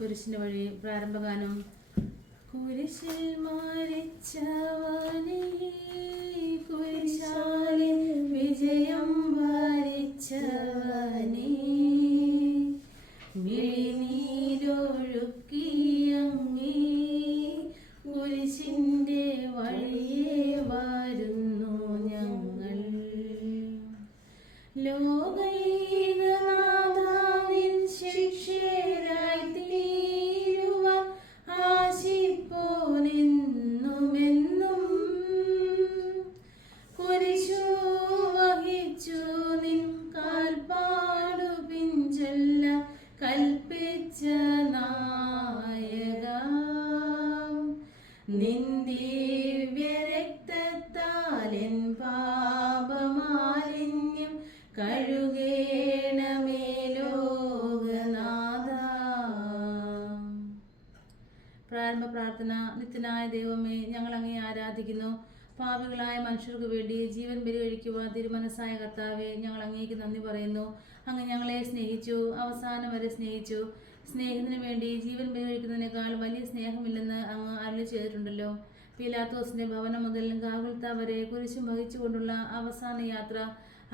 കുരിശിന് വഴി പ്രാരംഭഗാനം. കുരിശിൽ മരിച്ചവനേ, കുരിശാലിൽ വിജയം വരിച്ചവനേ, മിഴിനീരൊഴുക്കിയങ്ങേ കുരിശിൻ്റെ വഴിയേ വരുന്നു ഞങ്ങൾ. ലോകൈകനാഥാവിൻ ശിഷ്യരായി തീരുവാൻ ആശിപ്പോനെന്നുമെന്നും, കുരിശു വഹിച്ചു നിൻ കാൽപ്പാടു പിഞ്ചൊല്ല കൽപ്പിച്ച നായക, നിൻ ദിവ്യരക്തത്താൽ എൻ പാപമാലിന്യം കഴുകേണമേ ലോകനാഥ. പ്രാരംഭ പ്രാർത്ഥന. നിത്യനായ ദൈവമേ, ഞങ്ങൾ അങ്ങേ ആരാധിക്കുന്നു. പാപികളായ മനുഷ്യർക്ക് വേണ്ടി ജീവൻ ബലികഴിക്കുവാൻ തിരുമനസ്സായ കർത്താവെ, ഞങ്ങൾ അങ്ങേക്ക് നന്ദി പറയുന്നു. അങ്ങ് ഞങ്ങളെ സ്നേഹിച്ചു, അവസാനം വരെ സ്നേഹിച്ചു. സ്നേഹത്തിന് വേണ്ടി ജീവൻ ബലികഴിക്കുന്നതിനേക്കാൾ വലിയ സ്നേഹമില്ലെന്ന് അങ്ങ് അരുളി ചെയ്തിട്ടുണ്ടല്ലോ. പീലാത്തോസിന്റെ ഭവനം മുതൽ ഗാഗുൽത്ത വരെ കുരിശും വഹിച്ചുകൊണ്ടുള്ള അവസാന യാത്ര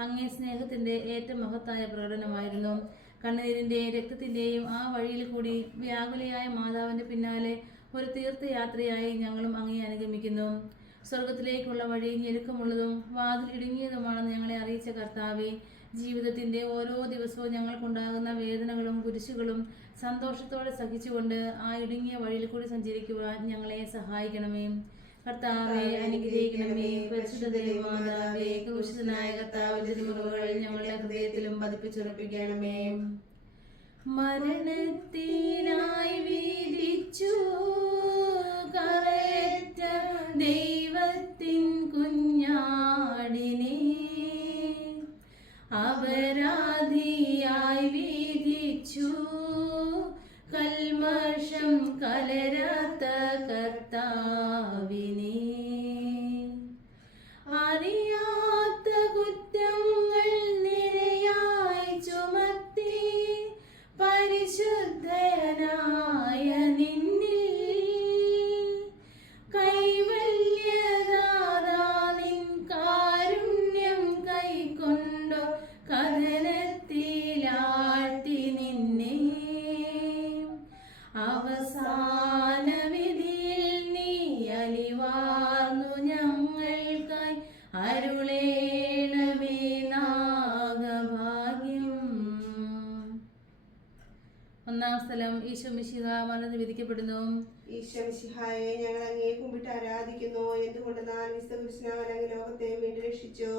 അങ്ങേ സ്നേഹത്തിന്റെ ഏറ്റവും മഹത്തായ പ്രകടനമായിരുന്നു. കണ്ണീരിന്റെയും രക്തത്തിന്റെയും ആ വഴിയിൽ കൂടി വ്യാകുലയായ മാതാവിന്റെ പിന്നാലെ ഒരു തീർത്ഥയാത്രയായി ഞങ്ങളും അങ്ങേ അനുഗമിക്കുന്നു. സ്വർഗത്തിലേക്കുള്ള വഴി ഞെരുക്കമുള്ളതും വാതിൽ ഇടുങ്ങിയതുമാണെന്ന് ഞങ്ങളെ അറിയിച്ച കർത്താവെ, ജീവിതത്തിന്റെ ഓരോ ദിവസവും ഞങ്ങൾക്കുണ്ടാകുന്ന വേദനകളും കുരിശുകളും സന്തോഷത്തോടെ സഹിച്ചുകൊണ്ട് ആ ഇടുങ്ങിയ വഴിയിൽ കൂടി സഞ്ചരിക്കുവാൻ ഞങ്ങളെ സഹായിക്കണമേ. കർത്താവെ അനുഗ്രഹിക്കണമേ. പരിശുദ്ധ ദൈവമാതാവേ, ക്രൂശിതനായ കർത്താവിന്റെ തിരുമുറിവുകൾ ഞങ്ങളുടെ ഹൃദയത്തിലും പതിപ്പിച്ചുറപ്പിക്കണമേ. മരണത്തിനായി വിധിച്ചു കരയറ്റ ദൈവത്തിൻ കുഞ്ഞാടിനെ, അപരാധിയായി വിധിച്ചു കൽമഷം കലരാത്ത കർത്താവിനെ, അറിയാത്ത കുറ്റങ്ങൾ നിരയായി ചുമത്തി പരിശുദ്ധനായ നിന്നിൽ കൈവല്യദാതാ നിൻ കാരുണ്യം കൈക്കൊണ്ടോ കഥനത്തിലാഴ്ത്തി നിന്നെ, അവസാന വിധിയിൽ നീ അലിവാർന്നു ഞങ്ങൾക്കായി അരുളേണമേ നാഗഭാഗ്യം. ഒന്നാം സ്ഥലം. ഈശോ മിശിഹ മരണത്തിന് വിധിക്കപ്പെടുന്നു. ഈശോ മിശിഹായെ, ഞങ്ങൾ അങ്ങേ കുമ്പിട്ട് ആരാധിക്കുന്നു. എന്തുകൊണ്ടെന്നാൽ വിശുദ്ധ കുരിശിനാൽ അങ്ങ് ലോകത്തെ വീണ്ടും രക്ഷിച്ചു.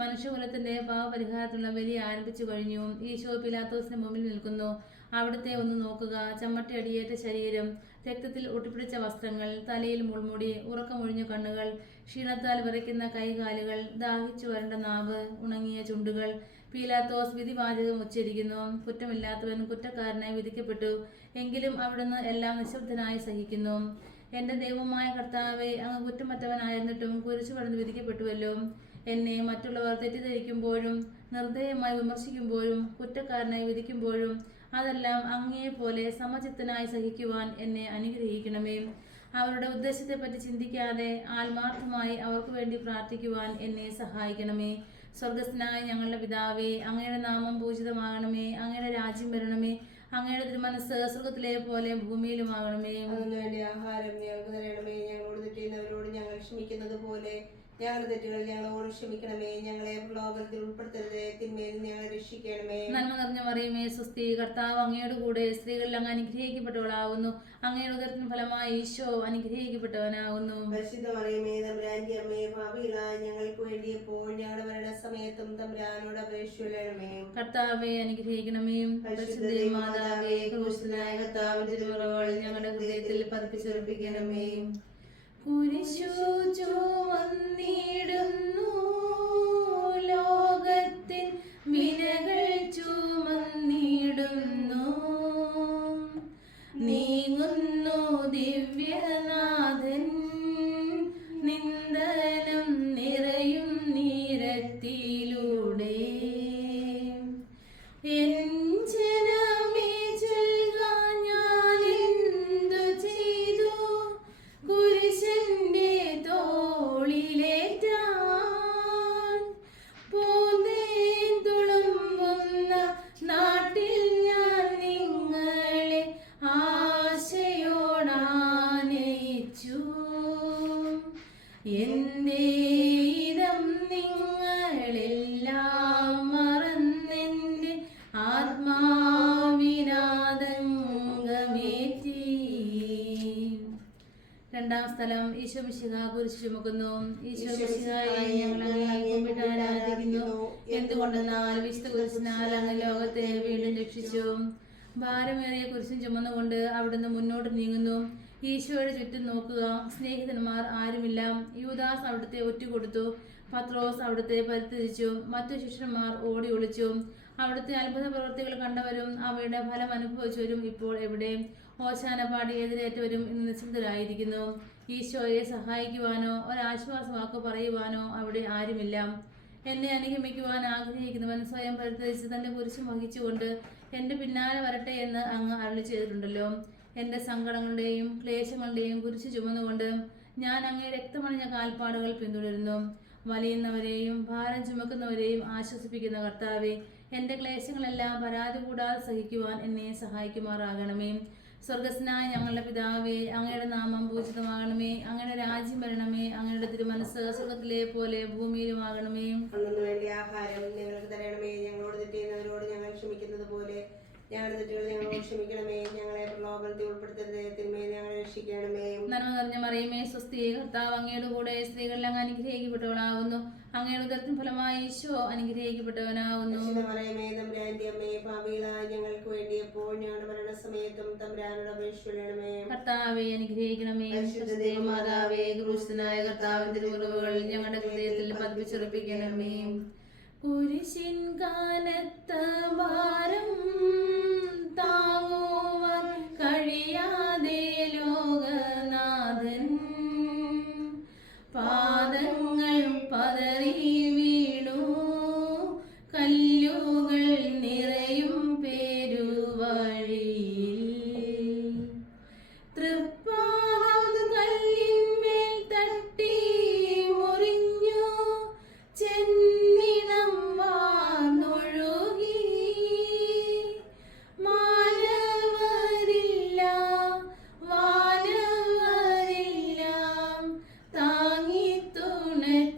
മനുഷ്യകുലത്തിന്റെ പാപപരിഹാരത്തിലുള്ള ബലി ആരംഭിച്ചു കഴിഞ്ഞു. ഈശോ പിലാത്തോസിന് മുമ്പിൽ നിൽക്കുന്നു. അവിടുത്തെ ഒന്ന് നോക്കുക. ചമ്മട്ടി അടിയേറ്റ ശരീരം, രക്തത്തിൽ ഒട്ടിപ്പിടിച്ച വസ്ത്രങ്ങൾ, തലയിൽ മുൾമുടി, ഉറക്കമൊഴിഞ്ഞ കണ്ണുകൾ, ക്ഷീണത്താൽ വിറയ്ക്കുന്ന കൈകാലുകൾ, ദാഹിച്ചു വരണ്ട നാവ്, ഉണങ്ങിയ ചുണ്ടുകൾ. പീലാത്തോസ് വിധിവാചകം ഉച്ചരിക്കുന്നു. കുറ്റമില്ലാത്തവൻ കുറ്റക്കാരനായി വിധിക്കപ്പെട്ടു. എങ്കിലും അവിടുന്ന് എല്ലാം നിശബ്ദനായി സഹിക്കുന്നു. എന്റെ ദൈവമായ കർത്താവെ, അങ്ങ് കുറ്റമറ്റവനായിരുന്നിട്ടും കുരിശു കടന്ന് വിധിക്കപ്പെട്ടുവല്ലോ. എന്നെ മറ്റുള്ളവർ തെറ്റിദ്ധരിക്കുമ്പോഴും നിർദ്ദയമായി വിമർശിക്കുമ്പോഴും കുറ്റക്കാരനായി വിധിക്കുമ്പോഴും അതെല്ലാം അങ്ങയെപ്പോലെ സമചിത്തനായി സഹിക്കുവാൻ എന്നെ അനുഗ്രഹിക്കണമേ. അവരുടെ ഉദ്ദേശത്തെപ്പറ്റി ചിന്തിക്കാതെ ആത്മാർത്ഥമായി അവർക്ക് വേണ്ടി പ്രാർത്ഥിക്കുവാൻ എന്നെ സഹായിക്കണമേ. സ്വർഗസ്ഥനായ ഞങ്ങളുടെ പിതാവേ, അങ്ങയുടെ നാമം പൂജിതമാകണമേ. അങ്ങയുടെ രാജ്യം വരണമേ. അങ്ങയുടെ തിരുമനസ്സ് സ്വർഗത്തിലെ പോലെ ഭൂമിയിലുമാകണമേ. അതിനുവേണ്ടി ആഹാരം ഞങ്ങൾക്ക് തരണമേ. ഞങ്ങളോട് തെറ്റുന്നവരോട് ഞങ്ങൾ ക്ഷമിക്കുന്നത് പോലെ ഞങ്ങളുടെ തെറ്റുകൾ ഞങ്ങളോട് ക്ഷമിക്കണമേ. ഞങ്ങളെ പ്രലോഭനത്തിൽ ഉൾപ്പെടുത്തരുതേ, തിന്മയിൽ ഞങ്ങളെ രക്ഷിക്കണമേ. നന്മ നിറഞ്ഞ മറിയമേ, സ്വസ്തി, കർത്താവ് അങ്ങയുടെ കൂടെ സ്ത്രീകളിൽ അങ്ങ് അനുഗ്രഹിക്കപ്പെട്ടവളാകുന്നു. അങ്ങയുടെ ഉദരത്തിന് ഫലമായി ഈശോ അനുഗ്രഹിക്കപ്പെട്ടവനാകുന്നു. പരിശുദ്ധ മറിയമേ, തമ്പുരാന്റെ അമ്മയെ, പാപികളായ ഞങ്ങൾക്ക് വേണ്ടി എപ്പോൾ ഞങ്ങളുടെ മരണസമയത്തും തമ്പുരാനോട് അപേക്ഷിക്കണമേ. കർത്താവെ അനുഗ്രഹിക്കണമേ. പരിശുദ്ധ മാതാവേ, ക്രൂശിതനായ കർത്താവിന്റെ തിരുമുറിവുകൾ ഞങ്ങളുടെ ഹൃദയത്തിൽ പതിപ്പിച്ചുറപ്പിക്കണമേ. കുരിശു ചുമന്നിടുന്നു ലോകത്തിൻ വിനകൾ ചുമന്നിടുന്നു, നീങ്ങുന്നു ദിവ്യനാഥൻ നിന്ദനം നിറയും നീരത്തിലൂടെ. എൻ ജനമേ ചൊൽക, ഞാൻ രണ്ടാം സ്ഥലം ഈശോ മിശിഹ കുരിശ് ചുമക്കുന്നു. ഈശോ മിശിഹായെ ഞങ്ങൾ അങ്ങയെ കുമ്പിട്ട് ആരാധിക്കുന്നു. എന്തുകൊണ്ടെന്നാൽ വിശുദ്ധ കുരിശിനാൽ അങ്ങ് ലോകത്തെ വീണ്ടും രക്ഷിച്ചു. ഭാരമേറിയ കുരിശും ചുമന്നുകൊണ്ട് അവിടുന്ന് മുന്നോട്ട് നീങ്ങുന്നു. ഈശോയുടെ ചുറ്റും നോക്കുക, സ്നേഹിതന്മാർ ആരുമില്ല. യൂദാസ് അവിടുത്തെ ഒറ്റുകൊടുത്തു. പത്രോസ് അവിടുത്തെ പരിത്യജിച്ചു. മറ്റു ശിഷ്യന്മാർ ഓടി ഒളിച്ചു. അവിടുത്തെ അത്ഭുത പ്രവൃത്തികൾ കണ്ടവരും അവയുടെ ഫലം അനുഭവിച്ചവരും ഇപ്പോൾ എവിടെ? ഓശാന പാടി എതിരേറ്റവരും ഇന്ന് നിശബ്ദരായിരിക്കുന്നു. ഈശോയെ സഹായിക്കുവാനോ ഒരാശ്വാസവാക്ക് പറയുവാനോ അവിടെ ആരുമില്ല. എന്നെ അനുഗമിക്കുവാൻ ആഗ്രഹിക്കുന്നവൻ സ്വയം പരിത്യജിച്ച് തന്റെ കുരിശും വഹിച്ചുകൊണ്ട് എന്റെ പിന്നാലെ വരട്ടെ എന്ന് അങ്ങ് അരുളി ചെയ്തിട്ടുണ്ടല്ലോ. എന്റെ സങ്കടങ്ങളുടെയും ക്ലേശങ്ങളുടെയും കുരിശ് ചുമന്നുകൊണ്ട് ഞാൻ അങ്ങേ രക്തമണിഞ്ഞ കാൽപ്പാടുകൾ പിന്തുടരുന്നു. വലിയുന്നവരെയും ഭാരം ചുമക്കുന്നവരെയും ആശ്വസിപ്പിക്കുന്ന കർത്താവെ, എന്റെ ക്ലേശങ്ങളെല്ലാം പരാതി കൂടാതെ സഹിക്കുവാൻ എന്നെ സഹായിക്കുമാറാകണമേ. സ്വർഗസ്നായ ഞങ്ങളുടെ പിതാവേ, അങ്ങയുടെ നാമം പൂജിതമാകണമേ. അങ്ങയുടെ രാജ്യം വരണമേ. അങ്ങയുടെ തിരുമനസ് സ്വർഗത്തിലെ പോലെ ഭൂമിയിലുമാകണമേ. അന്നു വേണ്ടി ആഹാരം ഞങ്ങൾക്ക് തരണമേ. ഞങ്ങളോട് തെറ്റ് ചെയ്യുന്നവരോട് ഞങ്ങൾ ക്ഷമിക്കുന്നത് പോലെ ഞങ്ങളുടെ തെറ്റുകൾ ഞങ്ങളോട് ക്ഷമിക്കണമേ. ഞങ്ങളെ പ്രലോഭനത്തിൽ ഉൾപ്പെടുത്തരുതേ, തിന്മയിൽ ഞങ്ങളെ രക്ഷിക്കണമേ. നന്മ നിറഞ്ഞ മറിയമേ, സ്വസ്തി, കർത്താവ് അങ്ങയുടെ കൂടെ സ്ത്രീകളിൽ അങ്ങ് അനുഗ്രഹിക്കപ്പെട്ടവളാവുന്നു. അങ്ങയുടെ ഉദരത്തിൻ ഫലമായി ഈശോ അനുഗ്രഹിക്കപ്പെട്ടവനാവുന്നു. മറിയമേ, തമ്പുരാന്റെ അമ്മേ, പാപികളായ ഞങ്ങൾക്ക് വേണ്ടി എപ്പോൾ ഞങ്ങളുടെ മരണസമയത്തും തമ്പുരാനോട് അപേക്ഷിക്കണമേ. കർത്താവെ അനുഗ്രഹിക്കണമേ. മാതാവേ, ക്രൂശനായ കർത്താവിന്റെ തിരുമുറിവുകൾ ഞങ്ങളുടെ ഹൃദയത്തിൽ പതിപ്പിച്ചുറപ്പിക്കണമേ. കുരിശിൻ കാനത്ത ഭാരം താങ്ങുവാൻ കഴിയാതെ ലോകനാഥൻ പാദങ്ങൾ പതറി വീണു. കല്ലുകൾ നിറയും പെരുവഴിയിൽ തൃപ്പാദം കല്ലിന്മേൽ തട്ടി മുറിഞ്ഞു. ചെന്നിടം വാർന്നൊഴുകി. മാനവരില്ല വാനവരില്ല താങ്ങി തുണച്ചിടുവാൻ.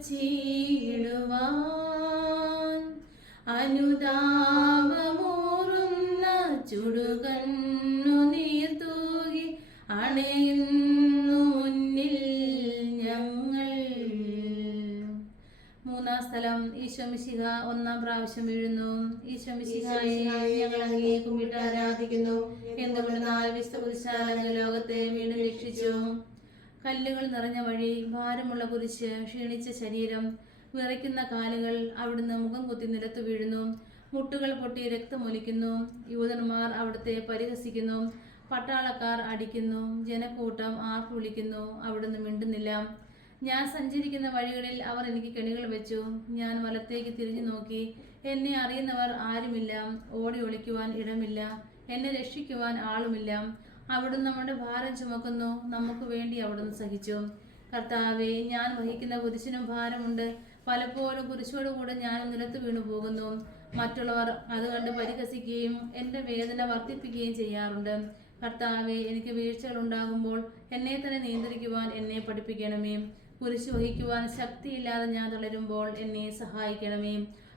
അനുതാപമൂറുന്ന ചുടുകണ്ണു നീർത്തൂകി അണയുന്നു മുന്നിൽ ഞങ്ങൾ. മൂന്നാം സ്ഥലം ഈശോ മിശിഹ ഒന്നാം പ്രാവശ്യം വീഴുന്നു. ഈശോ മിശിഹായെ ഞങ്ങൾ അങ്ങയെ കുമ്പിട്ട് ആരാധിക്കുന്നു. എന്തുകൊണ്ടെന്നാൽ വിശുദ്ധ കുരിശാൽ അങ്ങ് ലോകത്തെ വീണ്ടും രക്ഷിച്ചു. കല്ലുകൾ നിറഞ്ഞ വഴി, ഭാരമുള്ള കുരിശ്, ക്ഷീണിച്ച ശരീരം, വിറയ്ക്കുന്ന കാലുകൾ, അവിടുന്ന് മുഖം കുത്തി നിലത്തു വീഴുന്നു. മുട്ടുകൾ പൊട്ടി രക്തമൊലിക്കുന്നു. യൂതന്മാർ അവിടുത്തെ പരിഹസിക്കുന്നു. പട്ടാളക്കാർ അടിക്കുന്നു. ജനക്കൂട്ടം ആർപ്പ് വിളിക്കുന്നു. അവിടുന്ന് മിണ്ടുന്നില്ല. ഞാൻ സഞ്ചരിക്കുന്ന വഴികളിൽ അവർ എനിക്ക് കെണികൾ വെച്ചു. ഞാൻ വലത്തേക്ക് തിരിഞ്ഞു നോക്കി. എന്നെ അറിയുന്നവർ ആരുമില്ല. ഓടി ഒളിക്കുവാൻ ഇടമില്ല. എന്നെ രക്ഷിക്കുവാൻ ആളുമില്ല. അവിടുന്ന് നമ്മുടെ ഭാരം ചുമക്കുന്നു. നമുക്ക് വേണ്ടി അവിടുന്ന് സഹിച്ചു. കർത്താവെ, ഞാൻ വഹിക്കുന്ന കുരിശിനും ഭാരമുണ്ട്. പലപ്പോഴും കുരിശോടുകൂടെ ഞാൻ നിലത്ത് വീണു പോകുന്നു. മറ്റുള്ളവർ അത് കണ്ട് പരിഹസിക്കുകയും എൻ്റെ വേദന വർദ്ധിപ്പിക്കുകയും ചെയ്യാറുണ്ട്. കർത്താവെ, എനിക്ക് വീഴ്ചകൾ ഉണ്ടാകുമ്പോൾ എന്നെ തന്നെ നിയന്ത്രിക്കുവാൻ എന്നെ പഠിപ്പിക്കണമേ. കുരിശ് വഹിക്കുവാൻ ശക്തിയില്ലാതെ ഞാൻ തളരുമ്പോൾ എന്നെ സഹായിക്കണമേ.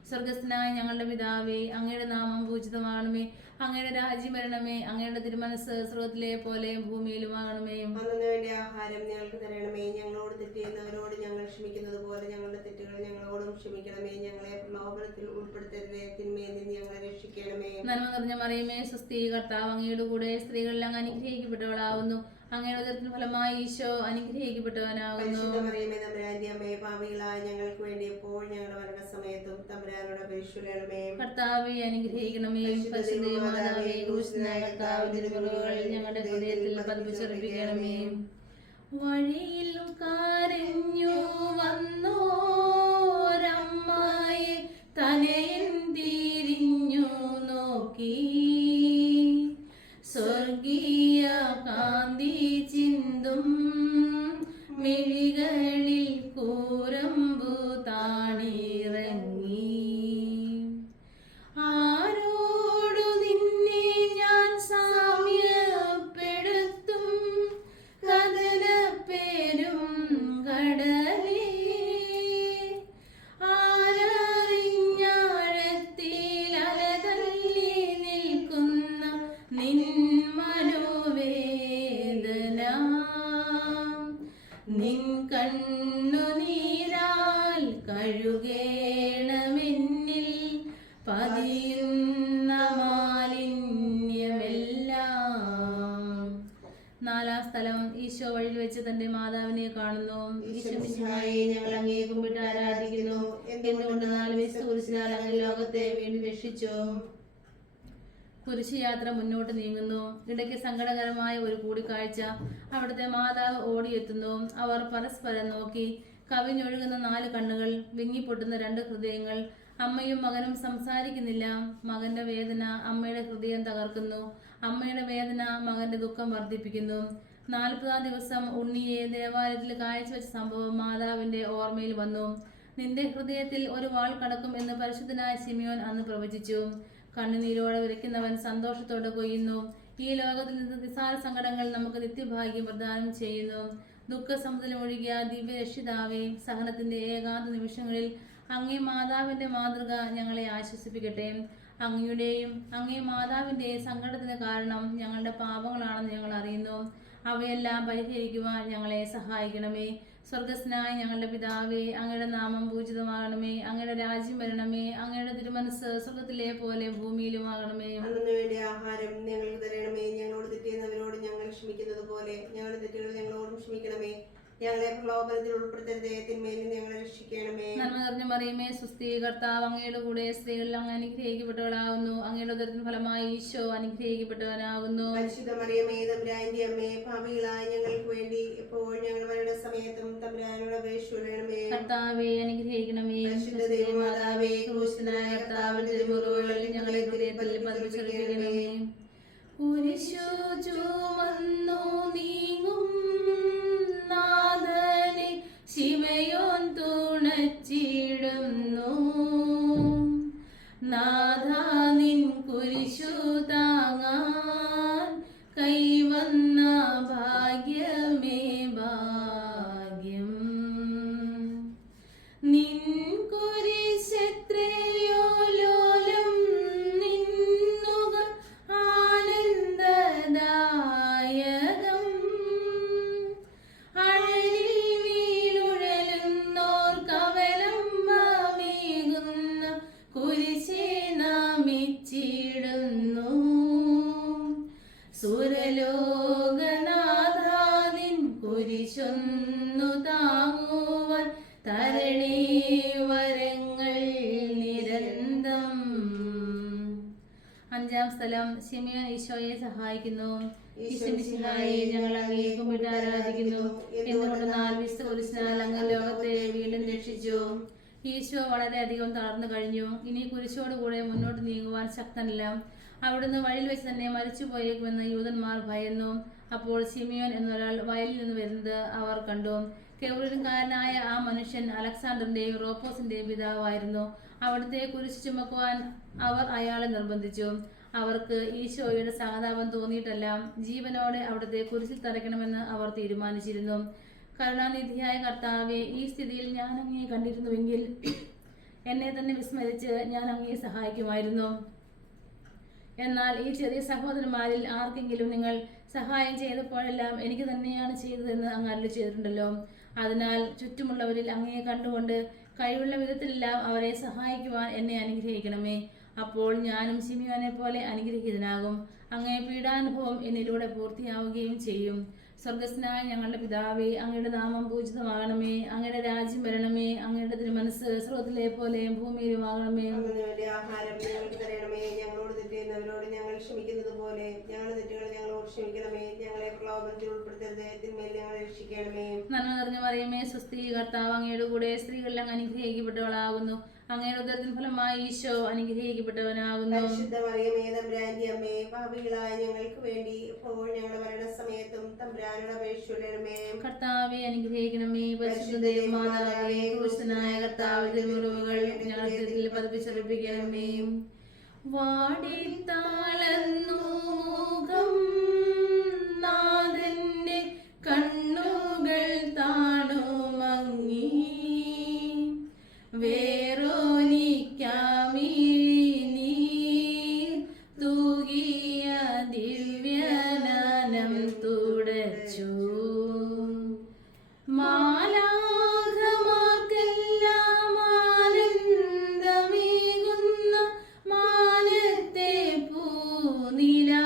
സ്വർഗസ്ഥനായ ഞങ്ങളുടെ പിതാവേ, അങ്ങയുടെ നാമം പൂജിതമാകണമേ. അങ്ങയുടെ രാജ്യം വരണമേ. അങ്ങയുടെ തിരുമനസ് സ്വർഗത്തിലെ പോലെ ഭൂമിയിലുമാകണമേ. അന്നു വേണ്ടി ആഹാരം ഞങ്ങൾക്ക് തരണമേ. ഞങ്ങളോട് തെറ്റ് ചെയ്യുന്നവരോട് ഞങ്ങൾ ക്ഷമിക്കുന്നത് പോലെ ഞങ്ങളുടെ തെറ്റുകൾ ഞങ്ങളോടും ക്ഷമിക്കണമേ. ഞങ്ങളെ പ്രലോഭനത്തിൽ ഉൾപ്പെടുത്തരുതേ, തിന്മയിൽ നിന്ന് ഞങ്ങളെ രക്ഷിക്കണമേ. നന്മ നിറഞ്ഞ മറിയമേ, സ്വസ്തി, കർത്താവ് അങ്ങയുടെ കൂടെ സ്ത്രീകളിൽ അങ്ങ് അനുഗ്രഹിക്കപ്പെട്ടവളാവുന്നു. അങ്ങയുടെ ഉദരത്തിൻ ഫലമായി ഈശോ അനുഗ്രഹിക്കപ്പെട്ടവനാകുന്നു. മറിയമേ, തമ്പുരാന്റെ അമ്മേ, പാപികളായ ഞങ്ങൾക്ക് വേണ്ടി എപ്പോൾ ഞങ്ങളുടെ മരണസമയത്തും തമ്പുരാനോട് അപേക്ഷിക്കണമേ. കർത്താവെ അനുഗ്രഹിക്കണമേ. പരിശുദ്ധ മാതാവേ, ക്രൂശനായ കർത്താവിന്റെ തിരുമുറിവുകൾ ഞങ്ങളുടെ ഹൃദയത്തിൽ പതിപ്പിച്ചുറപ്പിക്കണമേ. വഴിയിൽ കരഞ്ഞു വന്നോരമ്മയെ തനയൻ തിരിഞ്ഞു നോക്കി. സ്വർഗീയ കാന്തി ചിന്തും മിഴികളിൽ കൂരമ്പു താണിറങ്ങി. ആരോടു നിന്നെ ഞാൻ സാമ്യപ്പെടുത്തും കടലപ്പേരും കടലേ. ആരറിഞ്ഞാഴത്തിൽ അലതല്ലി നിൽക്കുന്ന നിൻ മനോവേദന. വെച്ച് തന്റെ മാതാവിനെ കാണുന്നു. ഈശോമിശിഹായെ ഞങ്ങൾ അങ്ങേ കുമ്പിട്ട് ആരാധിക്കുന്നു. എന്തുകൊണ്ടെന്നാൽ വിശുദ്ധ കുരിശിനാൽ അങ്ങ് ലോകത്തെ വീണ്ടും രക്ഷിച്ചു. കുരിശ് യാത്ര മുന്നോട്ട് നീങ്ങുന്നു. ഇടയ്ക്ക് സങ്കടകരമായ ഒരു കൂടിക്കാഴ്ച. അവിടുത്തെ മാതാവ് ഓടിയെത്തുന്നു. അവർ പരസ്പരം നോക്കി. കവിഞ്ഞൊഴുകുന്ന 4 കണ്ണുകൾ, വിങ്ങിപ്പൊട്ടുന്ന 2 ഹൃദയങ്ങൾ. അമ്മയും മകനും സംസാരിക്കുന്നില്ല. മകന്റെ വേദന അമ്മയുടെ ഹൃദയം തകർക്കുന്നു. അമ്മയുടെ വേദന മകന്റെ ദുഃഖം വർദ്ധിപ്പിക്കുന്നു. 40-ാം ദിവസം ഉണ്ണിയെ ദേവാലയത്തിൽ കാഴ്ചവെച്ച സംഭവം മാതാവിന്റെ ഓർമ്മയിൽ വന്നു. നിന്റെ ഹൃദയത്തിൽ ഒരു വാൾ കടക്കും എന്ന് പരിശുദ്ധനായ ശിമിയോൻ അന്ന് പ്രവചിച്ചു. കണ്ണുനീരോടെ വിതയ്ക്കുന്നവൻ സന്തോഷത്തോടെ കൊയ്യുന്നു. ഈ ലോകത്തിൽ നിന്ന് നിസ്സാര സങ്കടങ്ങൾ നമുക്ക് നിത്യഭാഗ്യം പ്രദാനം ചെയ്യുന്നു. ദുഃഖസമുദ്രമൊഴുകിയ ദിവ്യരക്ഷിതാവേ, സഹനത്തിന്റെ ഏകാന്ത നിമിഷങ്ങളിൽ അങ്ങേ മാതാവിന്റെ മാതൃക ഞങ്ങളെ ആശ്വസിപ്പിക്കട്ടെ. അങ്ങയുടെയും അങ്ങേ മാതാവിന്റെയും സങ്കടത്തിന് കാരണം ഞങ്ങളുടെ പാപങ്ങളാണെന്ന് ഞങ്ങൾ അറിയുന്നു. അവയെല്ലാം പരിഹരിക്കുവാൻ ഞങ്ങളെ സഹായിക്കണമേ. സ്വർഗസ്നായ ഞങ്ങളുടെ പിതാവേ, അങ്ങയുടെ നാമം പൂജിതമാകണമേ. അങ്ങയുടെ രാജ്യം വരണമേ. അങ്ങയുടെ തിരുമനസ് സ്വർഗത്തിലെ പോലെ ഭൂമിയിലുമാകണമേ. അന്നു വേണ്ട ആഹാരം ഞങ്ങൾക്ക് തരണമേ. ഞങ്ങളോട് തെറ്റിയുന്നവരോട് ഞങ്ങൾ ക്ഷമിക്കുന്നത് പോലെ ഞങ്ങളുടെ തെറ്റുകൾ ഞങ്ങളോടും ക്ഷമിക്കണമേ. ഞങ്ങളെ പ്രലോഭനത്തിൽ ഉൾപ്പെടുത്തരുതേ, തിന്മയിൽ നിന്ന് ഞങ്ങളെ രക്ഷിക്കണമേ. നന്മ നിറഞ്ഞ മറിയമേ, സ്വസ്തി, കർത്താവ് അങ്ങയുടെ കൂടെ സ്ത്രീകളിൽ അങ്ങ് അനുഗ്രഹിക്കപ്പെട്ടവളാകുന്നു. അങ്ങയുടെ ഉദരത്തിൻ ഫലമായി ഈശോ അനുഗ്രഹിക്കപ്പെട്ടവനാകുന്നു. പരിശുദ്ധ മറിയമേ, തമ്പുരാന്റെ അമ്മേ, പാപികളായ ഞങ്ങൾക്ക് വേണ്ടി എപ്പോഴും ഞങ്ങളുടെ മരണ സമയത്തും തമ്പുരാനോട് അപേക്ഷിക്കണമേ. കർത്താവേ, അനുഗ്രഹിക്കണമേ. പരിശുദ്ധ ദേവമാതാവേ, ക്രൂശനായ കർത്താവിന്റെ തിരുമുറിവുകളിൽ ഞങ്ങളെ ഹൃദയത്തിൽ പതിപ്പിച്ചെടുക്കണമേ. കുരിശു ചുമന്നു നീങ്ങും നാഥനെ ശിവയോൻ തുണച്ചിടുന്നു. നാഥ നിൻ കുരിശു താങ്ങാൻ കൈവന്ന ഭാഗ്യമേ ഭാഗ്യം. നിൻ കുരിശെത്രയോ ലോലം നിന്നുക ആനന്ദദായകം. അഴലിൽ വീഴുഴലുന്നോർ കവലംബമേകുന്ന കുരിശേ നമിച്ചിടുന്നു. സുരലോകനാഥാനിൻ കുരിശൊന്നു താങ്ങുവാൻ തരണേ വരങ്ങൾ നിരന്തം. 5-ാം സ്ഥലം. ശിമിയോൻ ഈശോയെ സഹായിക്കുന്നു. ഈശോമിശിഹായെ, ഞങ്ങൾ അങ്ങേ കുമ്പിട്ട് ആരാധിക്കുന്നു. എന്തുകൊണ്ടെന്നാൽ വിശുദ്ധ കുരിശിനാൽ അങ്ങ് ലോകത്തെ വീണ്ടും രക്ഷിച്ചു. ഈശോ വളരെയധികം തളർന്നു കഴിഞ്ഞു. ഇനി കുരിശോടുകൂടെ മുന്നോട്ട് നീങ്ങുവാൻ ശക്തനല്ല. അവിടുന്ന് വഴിയിൽ വെച്ച് തന്നെ മരിച്ചു പോയേക്കുമെന്ന് യൂതന്മാർ ഭയന്നു. അപ്പോൾ ശിമിയോൻ എന്നൊരാൾ വയലിൽ നിന്ന് വരുന്നത് അവർ കണ്ടു. കെബ്രീൻകാരനായ ആ മനുഷ്യൻ അലക്സാണ്ടറിന്റെയും റോപ്പോസിന്റെയും പിതാവായിരുന്നു. അവിടുത്തെ കുരിശ് ചുമക്കുവാൻ അവർ അയാളെ നിർബന്ധിച്ചു. അവർക്ക് ഈശോയുടെ സഹതാപം തോന്നിയിട്ടല്ല, ജീവനോടെ അവിടുത്തെ കുരിശിൽ തറയ്ക്കണമെന്ന് അവർ തീരുമാനിച്ചിരുന്നു. കരുണാനിധിയായ കർത്താവെ, ഈ സ്ഥിതിയിൽ ഞാൻ അങ്ങയെ കണ്ടിരുന്നുവെങ്കിൽ എന്നെ തന്നെ വിസ്മരിച്ച് ഞാൻ അങ്ങയെ സഹായിക്കുമായിരുന്നു. എന്നാൽ ഈ ചെറിയ സഹോദരന്മാരിൽ ആർക്കെങ്കിലും നിങ്ങൾ സഹായം ചെയ്തപ്പോഴെല്ലാം എനിക്ക് തന്നെയാണ് ചെയ്തതെന്ന് അങ്ങ് അരുളി ചെയ്തിട്ടുണ്ടല്ലോ. അതിനാൽ ചുറ്റുമുള്ളവരിൽ അങ്ങയെ കണ്ടുകൊണ്ട് കഴിവുള്ള വിധത്തിലെല്ലാം അവരെ സഹായിക്കുവാൻ എന്നെ അനുഗ്രഹിക്കണമേ. അപ്പോൾ ഞാനും ശിമിയോനെ പോലെ അനുഗ്രഹീതനാകും. അങ്ങേ പീഡാനുഭവം എന്നിലൂടെ പൂർത്തിയാവുകയും ചെയ്യും. സ്വർഗസ്നായ ഞങ്ങളുടെ പിതാവേ, അങ്ങയുടെ നാമം പൂജിതമാകണമേ. അങ്ങയുടെ രാജ്യം വരണമേ. അങ്ങയുടെ തിരുമനസ് സ്വർഗ്ഗത്തിലെ പോലെ ഭൂമിയിലുമാകണമേ. ആഹാരം ഞങ്ങൾക്ക് തരണമേ. ഞങ്ങളോട് തെറ്റിയുന്നവരോട് ഞങ്ങൾ ക്ഷമിക്കുന്നത് പോലെ ഞങ്ങളുടെ തെറ്റുകൾ ഞങ്ങളോട് ക്ഷമിക്കണമേ. ഞങ്ങളെ പ്രലോഭനത്തിൽ ഉൾപ്പെടുത്തരുതേ, തിന്മയിൽ ഞങ്ങളെ രക്ഷിക്കണമേ. നന്മ നിറഞ്ഞ മറിയമേ, സ്വസ്തി, കർത്താവ് അങ്ങയുടെ കൂടെ സ്ത്രീകളിൽ അങ്ങ് അനുഗ്രഹിക്കപ്പെട്ടവളാകുന്നു. അങ്ങയുടെ ഉദരത്തിൻ ഫലമായി ഈശോ അനുഗ്രഹിക്കപ്പെട്ടവനാകുന്നു. പരിശുദ്ധ മറിയമേ, തമ്പുരാന്റെ അമ്മേ, പാപികളായ ഞങ്ങൾക്ക് വേണ്ടി എപ്പോഴും ഞങ്ങളുടെ മരണസമയത്തും തമ്പുരാനോട് അപേക്ഷിക്കണമേ. കർത്താവെ, അനുഗ്രഹിക്കണമേ. പരിശുദ്ധ മാതാവേ, ക്രൂശനായ കർത്താവിന്റെ മുറിവുകൾ ഞങ്ങളുടെ ഹൃദയത്തിൽ പതിപ്പിച്ചെടുപ്പിക്കണമേ. വാടിത്താളന്നു മുഖം നാഥന്റെ കണ്ണുകൾ താണു മങ്ങി. വേറോനിക്കാമീനീർ തൂകിയ ദിവ്യനനം തുടച്ചു. മാലാഖമാർക്കെല്ലാം ആനന്ദമേകുന്ന മാനത്തെ പൂനിലാ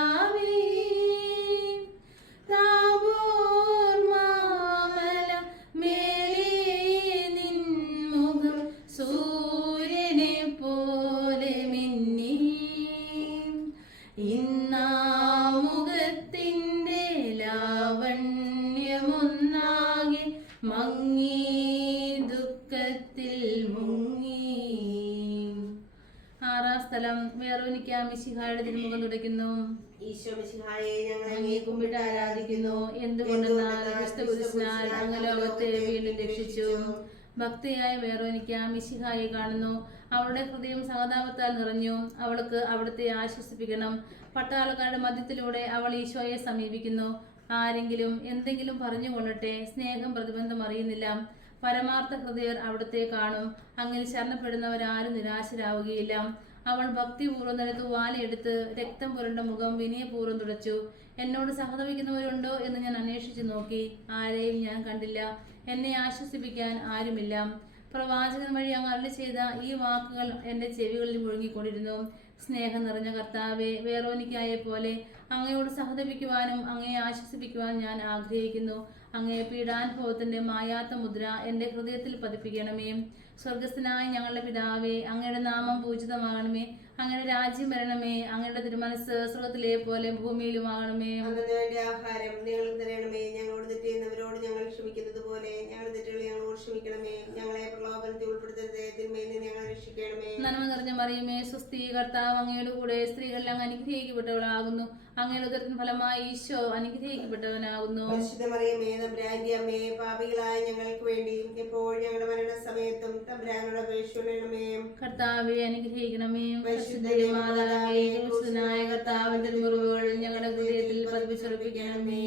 ഈശോ മിശിഹായെ ഞങ്ങൾ അങ്ങേ കുമ്പിട്ട് ആരാധിക്കുന്നു. എന്തുകൊണ്ടെന്നാൽ ക്രിസ്തുകുരിശിനാൽ അങ്ങ് ലോകത്തെ വീണ്ടും രക്ഷിച്ചു. ഭക്തിയായ വേറോനിക്ക മിശിഹായെ കാണുന്നു. അവളുടെ ഹൃദയം സഹതാപത്താൽ നിറഞ്ഞു. അവൾക്ക് അവിടുത്തെ ആശ്വസിപ്പിക്കണം. പട്ടാളക്കാരുടെ മധ്യത്തിലൂടെ അവൾ ഈശോയെ സമീപിക്കുന്നു. ആരെങ്കിലും എന്തെങ്കിലും പറഞ്ഞുകൊള്ളട്ടെ, സ്നേഹം പ്രതിബന്ധം അറിയുന്നില്ല. പരമാർത്ഥ ഹൃദയർ അവിടുത്തെ കാണും. അങ്ങനെ ശരണപ്പെടുന്നവരാരും നിരാശരാവുകയില്ല. അവൾ ഭക്തിപൂർവ്വം തന്റെ തൂവാലയെടുത്ത് രക്തം പുരണ്ട മുഖം വിനയപൂർവ്വം തുടച്ചു. എന്നോട് സഹതപിക്കുന്നവരുണ്ടോ എന്ന് ഞാൻ അന്വേഷിച്ചു നോക്കി. ആരെയും ഞാൻ കണ്ടില്ല. എന്നെ ആശ്വസിപ്പിക്കാൻ ആരുമില്ല. പ്രവാചകൻ വഴി അങ്ങ് അരുളി ചെയ്ത ഈ വാക്കുകൾ എന്റെ ചെവികളിൽ മുഴുകിക്കൊണ്ടിരുന്നു. സ്നേഹം നിറഞ്ഞ കർത്താവെ, വേറോനിക്കായെ പോലെ അങ്ങയോട് സഹതപിക്കുവാനും അങ്ങയെ ആശ്വസിപ്പിക്കുവാനും ഞാൻ ആഗ്രഹിക്കുന്നു. അങ്ങയെ പീഡാനുഭവത്തിന്റെ മായാത്ത മുദ്ര എന്റെ ഹൃദയത്തിൽ പതിപ്പിക്കണമേ. സ്വർഗസ്ഥനായ ഞങ്ങളുടെ പിതാവേ, അങ്ങയുടെ നാമം പൂജിതമാകണമേ. അങ്ങയുടെ രാജ്യം വരണമേ. അങ്ങയുടെ തിരുമനസ് സ്വർഗത്തിലെ പോലെ ഭൂമിയിലുമാകണമേ. വേണ്ട ആഹാരം ഞങ്ങൾക്ക് തരണമേ. ഞങ്ങളോട് തെറ്റ് ചെയ്യുന്നവരോട് ഞങ്ങൾ ക്ഷമിക്കുന്നത് പോലെ ഞങ്ങളുടെ തെറ്റുകൾ ഞങ്ങളോട് ക്ഷമിക്കണമേ. ഞങ്ങളെ പ്രലോഭനത്തിൽ ഉൾപ്പെടുത്തരുതേ, തിന്മയിൽ നിന്ന് ഞങ്ങളെ രക്ഷിക്കണമേ. നന്മ നിറഞ്ഞ മറിയമേ, സ്വസ്തി, കർത്താവ് അങ്ങയുടെ കൂടെ സ്ത്രീകളിൽ അങ്ങ് അനുഗ്രഹിക്കപ്പെട്ടവളാകുന്നു. അങ്ങയുടെ ഉദരത്തിൻ ഫലമായി ഈശോ അനുഗ്രഹിക്കപ്പെട്ടവനാകുന്നു. പരിശുദ്ധ മറിയമേ, തമ്പുരാന്റെ അമ്മേ, പാപികളായ ഞങ്ങൾക്ക് വേണ്ടി ഇപ്പോൾ ഞങ്ങളുടെ മരണസമയത്തും തമ്പുരാനോട് അപേക്ഷിക്കണമേ. കർത്താവെ അനുഗ്രഹിക്കണമേ. പരിശുദ്ധ മാതാവേ, ക്രിസ്തുനായ കർത്താവിന്റെ മുറിവുകൾ ഞങ്ങളുടെ ഹൃദയത്തിൽ പതിപ്പിച്ചുറപ്പിക്കണമേ.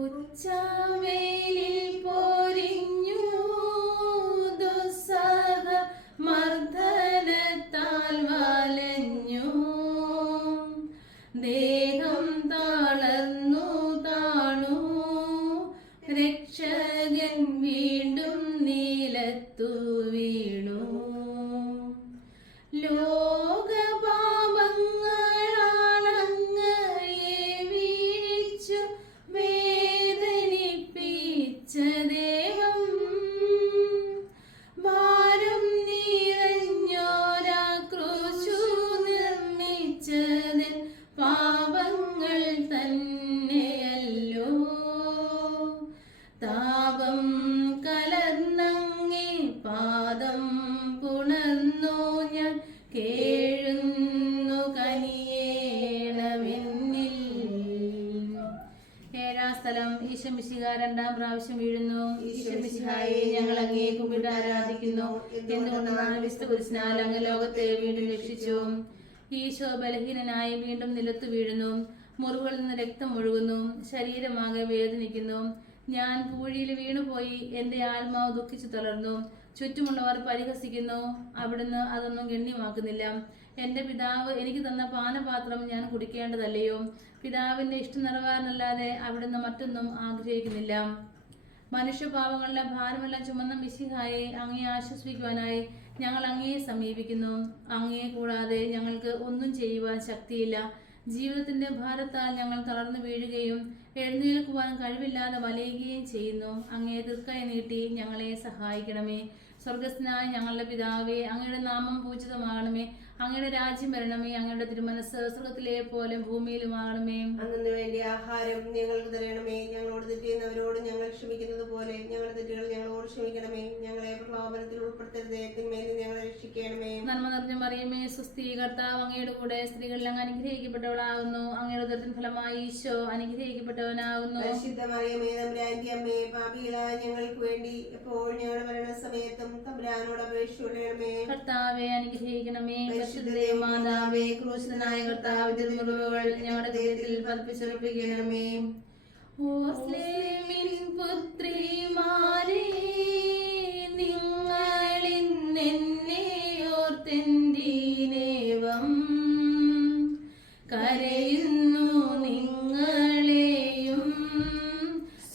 ഉച്ചവേലിൽ പൊരിഞ്ഞു ദുസ്സഹ മർദ്ദനത്താൽ വലഞ്ഞു. ദേഹം തളർന്നു താണു. രക്ഷകൻ വീണ്ടും നീലത്തു വീണു. ലോകപാപങ്ങളാണങ്ങയെ വീഴിച്ചു വേദനിപ്പിച്ച ദേവം. ഭാരം നിറഞ്ഞോരാ ക്രൂശു നിർമ്മിച്ചതിൽ പാപങ്ങൾ തന്നെയല്ലോ. താപം കലർന്നങ്ങേ പാദം പുണർന്നു ഞാൻ കേഴുന്നു കനിയേണമെന്നിൽ. ഏഴാം സ്ഥലം. ഈശോ മിശിഹ രണ്ടാം പ്രാവശ്യം വീഴുന്നു. ഈശോ മിശിഹായെ ഞങ്ങൾ അങ്ങേ കുമ്പിട്ട് ആരാധിക്കുന്നു. എന്തുകൊണ്ടെന്നാൽ ക്രിസ്തുകുരിശിനാൽ അങ്ങ് ലോകത്തെ വീണ്ടും രക്ഷിച്ചു. ഈശോ ബലഹീനനായി വീണ്ടും നിലത്തു വീഴുന്നു. മുറിവുകളിൽ നിന്ന് രക്തം ഒഴുകുന്നു. ശരീരമാകെ വേദനിക്കുന്നു. ഞാൻ പൂഴിയിൽ വീണുപോയി. എന്റെ ആത്മാവ് ദുഃഖിച്ചു തളർന്നു. ചുറ്റുമുള്ളവർ പരിഹസിക്കുന്നു. അവിടുന്ന് അതൊന്നും ഗണ്യമാക്കുന്നില്ല. എന്റെ പിതാവ് എനിക്ക് തന്ന പാനപാത്രം ഞാൻ കുടിക്കേണ്ടതല്ലയോ? പിതാവിന്റെ ഇഷ്ടം നിറവേറാനല്ലാതെ അവിടുന്ന് മറ്റൊന്നും ആഗ്രഹിക്കുന്നില്ല. മനുഷ്യപാവങ്ങളുടെ ഭാരമെല്ലാം ചുമന്ന മിശിഹായെ അങ്ങയെ ആശ്വസിപ്പിക്കുവാനായി ഞങ്ങൾ അങ്ങയെ സമീപിക്കുന്നു. അങ്ങയെ കൂടാതെ ഞങ്ങൾക്ക് ഒന്നും ചെയ്യുവാൻ ശക്തിയില്ല. ജീവിതത്തിന്റെ ഭാരത്താൽ ഞങ്ങൾ തളർന്നു വീഴുകയും എഴുന്നേൽക്കുവാൻ കഴിവില്ലാതെ വലയുകയും ചെയ്യുന്നു. അങ്ങയെ തൃക്കൈ നീട്ടി ഞങ്ങളെ സഹായിക്കണമേ. സ്വർഗസ്ഥനായ ഞങ്ങളുടെ പിതാവേ, അങ്ങയുടെ നാമം പൂജിതമാകണമേ. അങ്ങയുടെ രാജ്യം വരണമേ. അങ്ങയുടെ തിരുമനസ് സ്വർഗത്തിലെ പോലെ ഭൂമിയിലുമാകണമേ. അന്നു വേണ്ടി ആഹാരം ഞങ്ങൾക്ക് തരണമേ. ഞങ്ങളോട് തെറ്റ് ചെയ്യുന്നവരോട് ഞങ്ങൾ ക്ഷമിക്കുന്നത് പോലെ ഞങ്ങളുടെ തെറ്റുകൾ ഞങ്ങളോട് ക്ഷമിക്കണമേ. ഞങ്ങളെ പ്രലോഭനത്തിൽ ഉൾപ്പെടുത്തരുതേ, തിന്മയിൽ നിന്ന് ഞങ്ങളെ രക്ഷിക്കണമേ. നന്മ നിറഞ്ഞ മറിയമേ, സ്വസ്തി, കർത്താവ് അങ്ങയുടെ കൂടെ സ്ത്രീകളിൽ അങ്ങ് അനുഗ്രഹിക്കപ്പെട്ടവളാകുന്നു. അങ്ങയുടെ ഉദരത്തിൻ ഫലമായി ഈശോ അനുഗ്രഹിക്കപ്പെട്ടവനാകുന്നു. പരിശുദ്ധ മറിയമേ, തമ്പുരാന്റെ അമ്മേ, പാപികളായ ഞങ്ങൾക്ക് വേണ്ടി ഇപ്പോൾ ഞങ്ങളുടെ മരണസമയത്തും തമ്പുരാനോട് അപേക്ഷിക്കണമേ. കർത്താവെ അനുഗ്രഹിക്കണമേ. പരിശുദ്ധ മാതാവേ, ക്രൂശിതനായ കർത്താവിന്റെ മുറിവുകൾ ഞങ്ങളുടെ ഹൃദയത്തിൽ പതിപ്പിച്ചുറപ്പിക്കണമേ. ഓർസ്ലേമിൻ പുത്രിമാരേ, നിങ്ങളിന്നെന്നെ ഓർത്തെന്തിനേവം കരയുന്നു. നിങ്ങളെയും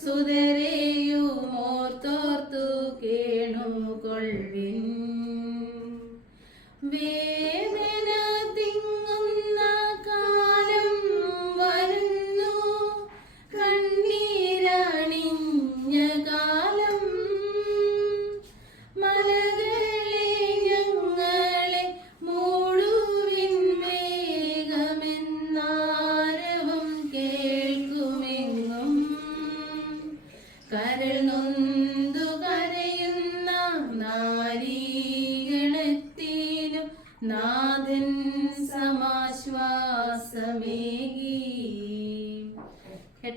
സുതരെയും ഓർത്തോർത്തു കേണുകൊള്ളിൻ. വേദന തിങ്ങുന്ന കാലം വരുന്നു. കണ്ണീരണിഞ്ഞ കാലം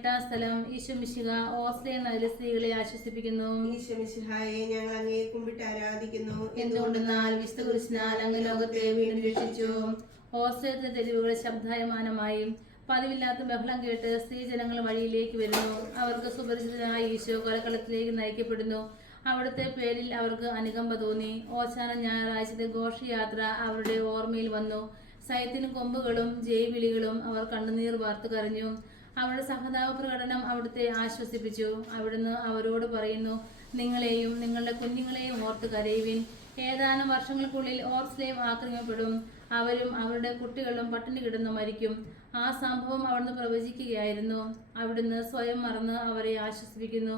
8-ാം സ്ഥലം. ഈശോ മിശിഹ ഓസ്ലെ നഗര സ്ത്രീകളെ ആശ്വസിപ്പിക്കുന്നു. ഈശോ മിശിഹായെ ഞങ്ങൾ അങ്ങയെ കുമ്പിട്ട് ആരാധിക്കുന്നു. എന്തുകൊണ്ടെന്നാൽ വിശുദ്ധ കുരിശിനാൽ അങ്ങ് ലോകത്തെ വീണ്ടും രക്ഷിച്ചു. ഓസ്ട്രേലിയത്തിലെ തെരുവുകൾ ശബ്ദായമാനമായി. പതിവില്ലാത്ത ബഹളം കേട്ട് സ്ത്രീജനങ്ങൾ വഴിയിലേക്ക് വരുന്നു. അവർക്ക് സുപരിചിതനായ ഈശോ കൊലക്കളത്തിലേക്ക് നയിക്കപ്പെടുന്നു. അവിടുത്തെ പേരിൽ അവർക്ക് അനുകമ്പ തോന്നി. ഓശാന ഞായറാഴ്ചത്തെ ഘോഷയാത്ര അവരുടെ ഓർമ്മയിൽ വന്നു. സൈത്തിന് കൊമ്പുകളും ജയ്വിളികളും അവർ കണ്ണുനീർ വാർത്തു കരഞ്ഞു. അവരുടെ സഹതാപ പ്രകടനം അവിടുത്തെ ആശ്വസിപ്പിച്ചു. അവിടുന്ന് അവരോട് പറയുന്നു, നിങ്ങളെയും നിങ്ങളുടെ കുഞ്ഞുങ്ങളെയും ഓർത്ത് കരയുവിൻ. ഏതാനും വർഷങ്ങൾക്കുള്ളിൽ ഓർസ്ലേം ആക്രമിക്കപ്പെടും. അവരും അവരുടെ കുട്ടികളും പട്ടിണി കിടന്നു മരിക്കും. ആ സംഭവം അവിടുന്ന് പ്രവചിക്കുകയായിരുന്നു. അവിടുന്ന് സ്വയം മറന്ന് അവരെ ആശ്വസിപ്പിക്കുന്നു.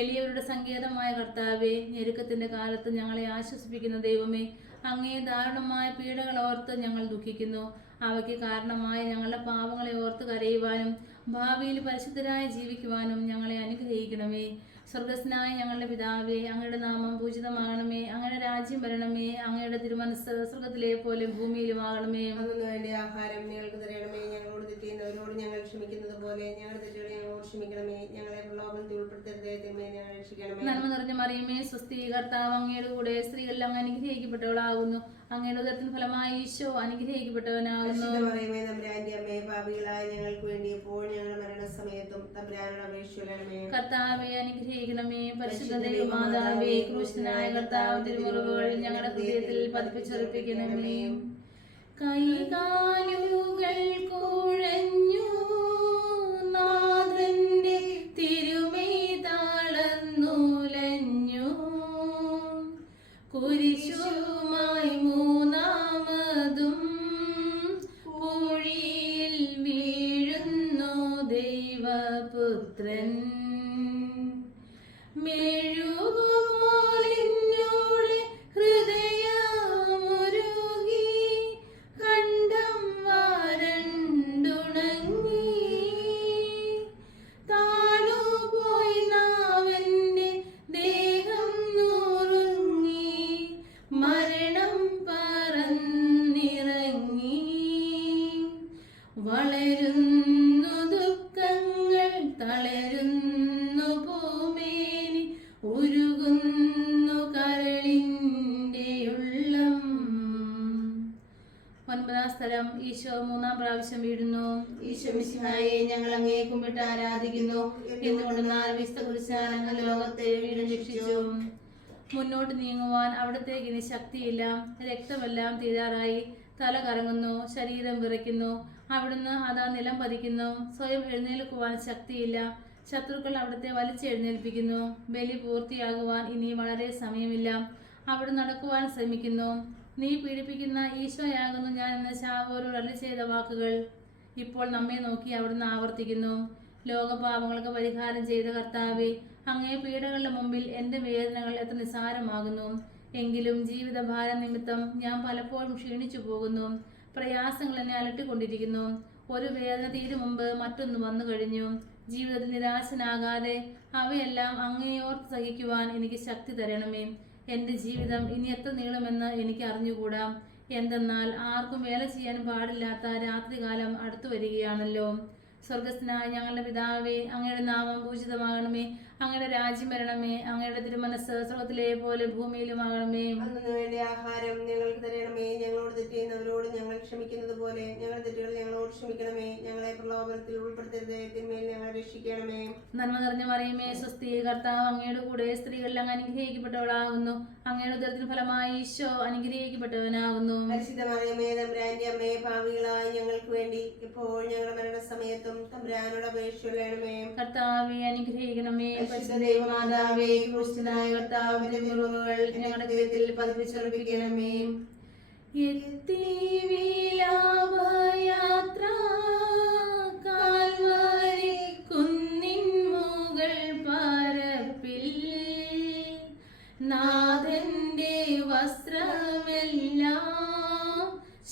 എളിയവരുടെ സങ്കേതമായ കർത്താവേ, ഞെരുക്കത്തിന്റെ കാലത്ത് ഞങ്ങളെ ആശ്വസിപ്പിക്കുന്ന ദൈവമേ, അങ്ങേ ദാരുണമായ പീഡകൾ ഓർത്ത് ഞങ്ങൾ ദുഃഖിക്കുന്നു. അവയ്ക്ക് കാരണമായ ഞങ്ങളുടെ പാവങ്ങളെ ഓർത്ത് കരയുവാനും ഭാവിയിൽ പരിശുദ്ധരായി ജീവിക്കുവാനും ഞങ്ങളെ അനുഗ്രഹിക്കണമേ. സ്വർഗസ്നായ ഞങ്ങളുടെ പിതാവേ, അങ്ങയുടെ നാമം പൂജിതമാകണമേ. അങ്ങയുടെ രാജ്യം വരണമേ. അങ്ങയുടെ തിരുമനസ്സ് സ്വർഗത്തിലെ പോലെ ഭൂമിയിലുമാകണമേ. അന്നു വേണ്ട ആഹാരം ഞങ്ങൾക്ക് തരണമേ. ഞങ്ങളോട് തെറ്റിയുന്നവരോട് ഞങ്ങൾ ക്ഷമിക്കുന്നത് പോലെ ഞങ്ങളുടെ തെറ്റുകൾ ഞങ്ങളോട് ക്ഷമിക്കണമേ. ഞങ്ങളെ പ്രലോഭനത്തിൽ ഉൾപ്പെടുത്തരുതേ, തിന്മയിൽ ഞങ്ങളെ രക്ഷിക്കണമേ. നന്മ നിറഞ്ഞ മറിയമേ, സ്വസ്തി, കർത്താവ് അങ്ങയുടെ കൂടെ സ്ത്രീകളിൽ അങ്ങ് അനുഗ്രഹിക്കപ്പെട്ടവളാകുന്നു. അങ്ങയുടെ ഉദരത്തിൻ ഫലമായി ഈശോ അനുഗ്രഹിക്കപ്പെട്ടവനാകുന്നു. മറിയമേ, തമ്പുരാന്റെ അമ്മേ, പാപികളായ ഞങ്ങൾക്ക് വേണ്ടി എപ്പോഴും ഞങ്ങളുടെ മരണസമയത്തും തമ്പുരാനോട് അപേക്ഷിക്കണമേ. കർത്താവെ അനുഗ്രഹിക്കണമേ. പരിശുദ്ധ ദൈവമാതാവേ, ക്രൂശനായ കർത്താവ് തിരുമുറിവുകൾ ഞങ്ങളുടെ ഹൃദയത്തിൽ പതിപ്പിച്ചുറപ്പിക്കണമേ. കൈകാലുകൾ കുഴഞ്ഞു നാഥന്റെ തിരുമൈ താളന്നുലഞ്ഞു. കുരിശുമായി മൂന്നാമതും പൂഴിയിൽ വീഴുന്നു ദൈവപുത്രൻ. മെഴുകുപോലിന്നോളെ ഹൃദയമുരുകി കണ്ഠം വരണ്ടുണങ്ങി. താണുപോയി നാവന്റെ ദേഹം നുറുങ്ങി. മരണം പറന്നിറങ്ങി. വളരുന്നു ദുഃഖങ്ങൾ, തളരുന്നു ഭൂമേനി, ഉരുകുന്നു കരളിന്റെ ഉള്ളം. 9-ാം സ്ഥലം. ഈശോ 3-ാം പ്രാവശ്യം വീഴുന്നു. ഈശോ മിശിഹായെ ഞങ്ങൾ അങ്ങയെ കുമ്പിട്ട് ആരാധിക്കുന്നു. എന്തുകൊണ്ടെന്നാൽ വിശുദ്ധ കുരിശാൽ അങ്ങ് ലോകത്തെ വീണ്ടും രക്ഷിച്ചു. മുന്നോട്ട് നീങ്ങുവാൻ അവിടത്തേക്ക് ഇനി ശക്തിയില്ല. രക്തമെല്ലാം തീരാറായി. തല കറങ്ങുന്നു, ശരീരം വിറയ്ക്കുന്നു. അവിടുന്ന് അതാ നിലം പതിക്കുന്നു. സ്വയം എഴുന്നേൽക്കുവാൻ ശക്തിയില്ല. ശത്രുക്കൾ അവിടുത്തെ വലിച്ചെഴുന്നേൽപ്പിക്കുന്നു. ബലി പൂർത്തിയാകുവാൻ ഇനി വളരെ സമയമില്ല. അവിടെ നടക്കുവാൻ ശ്രമിക്കുന്നു. നീ പീഡിപ്പിക്കുന്ന ഈശോയാകുന്നു ഞാൻ എന്ന് ശാവോരോട് അരുളി ചെയ്ത വാക്കുകൾ ഇപ്പോൾ നമ്മെ നോക്കി അവിടുന്ന് ആവർത്തിക്കുന്നു. ലോകപാപങ്ങൾക്ക് പരിഹാരം ചെയ്ത കർത്താവേ, അങ്ങേ പീഡകളുടെ മുമ്പിൽ എൻ്റെ വേദനകൾ എത്ര നിസ്സാരമാകുന്നു. എങ്കിലും ജീവിതഭാരം നിമിത്തം ഞാൻ പലപ്പോഴും ക്ഷീണിച്ചു പോകുന്നു. പ്രയാസങ്ങൾ എന്നെ അലട്ടിക്കൊണ്ടിരിക്കുന്നു. ഒരു വേദന തീരും മുമ്പ് മറ്റൊന്ന് വന്നു കഴിഞ്ഞു. ജീവിതത്തിൽ നിരാശനാകാതെ അവയെല്ലാം അങ്ങേയോർത്ത് സഹിക്കുവാൻ എനിക്ക് ശക്തി തരണമേ. എൻ്റെ ജീവിതം ഇനി എത്ര നീളുമെന്ന് എനിക്ക് അറിഞ്ഞുകൂടാ. എന്തെന്നാൽ ആർക്കും വേല ചെയ്യാൻ പാടില്ലാത്ത രാത്രികാലം അടുത്തു വരികയാണല്ലോ. സ്വർഗസ്ഥനായ ഞങ്ങളുടെ പിതാവേ, അങ്ങയുടെ നാമം പൂജിതമാകണമേ. അങ്ങയുടെ രാജ്യം വരണമേ. അങ്ങയുടെ തിരുമനസ്സ് സ്വർഗത്തിലെ പോലെ ഭൂമിയിലുമാകണമേ. അന്നു വേണ്ട ആഹാരം ഞങ്ങൾക്ക് തരണമേ. ഞങ്ങളോട് തെറ്റിയുന്നവരോട് ഞങ്ങൾ ക്ഷമിക്കുന്നത് പോലെ ഞങ്ങളുടെ തെറ്റുകൾ ഞങ്ങളോട് ക്ഷമിക്കണമേ. ഞങ്ങളെ പ്രലോഭനത്തിൽ ഉൾപ്പെടുത്തരുതേ, തിന്മയിൽ ഞങ്ങളെ രക്ഷിക്കണമേ. നന്മ നിറഞ്ഞ മറിയമേ, സ്വസ്തി, കർത്താവ് അങ്ങയുടെ കൂടെ സ്ത്രീകളിൽ അങ്ങ് അനുഗ്രഹിക്കപ്പെട്ടവളാകുന്നു. അങ്ങയുടെ ഉദരത്തിൻ ഫലമായി ഈശോ അനുഗ്രഹിക്കപ്പെട്ടവനാകുന്നു. പരിശുദ്ധ മറിയമേ, തമ്പുരാന്റെ അമ്മേ, പാപികളായ ഞങ്ങൾക്ക് വേണ്ടി എപ്പോഴും ഞങ്ങളുടെ മരണസമയത്തും തമ്പുരാനോട് അപേക്ഷിക്കണമേ. കർത്താവെ അനുഗ്രഹിക്കണമേ. പരിശുദ്ധ ദൈവമാതാവേ, ക്രൂശനായ കർത്താവിന്റെ മുറിവുകൾ ഞങ്ങളുടെ ഹൃദയത്തിൽ പതിപ്പിച്ചുറപ്പിക്കണമേ. എത്തി വിലാപയാത്ര കാൽവരി കുന്നിൻ മുകൾ പരപ്പിൽ. നാഥന്റെ വസ്ത്രമെല്ലാം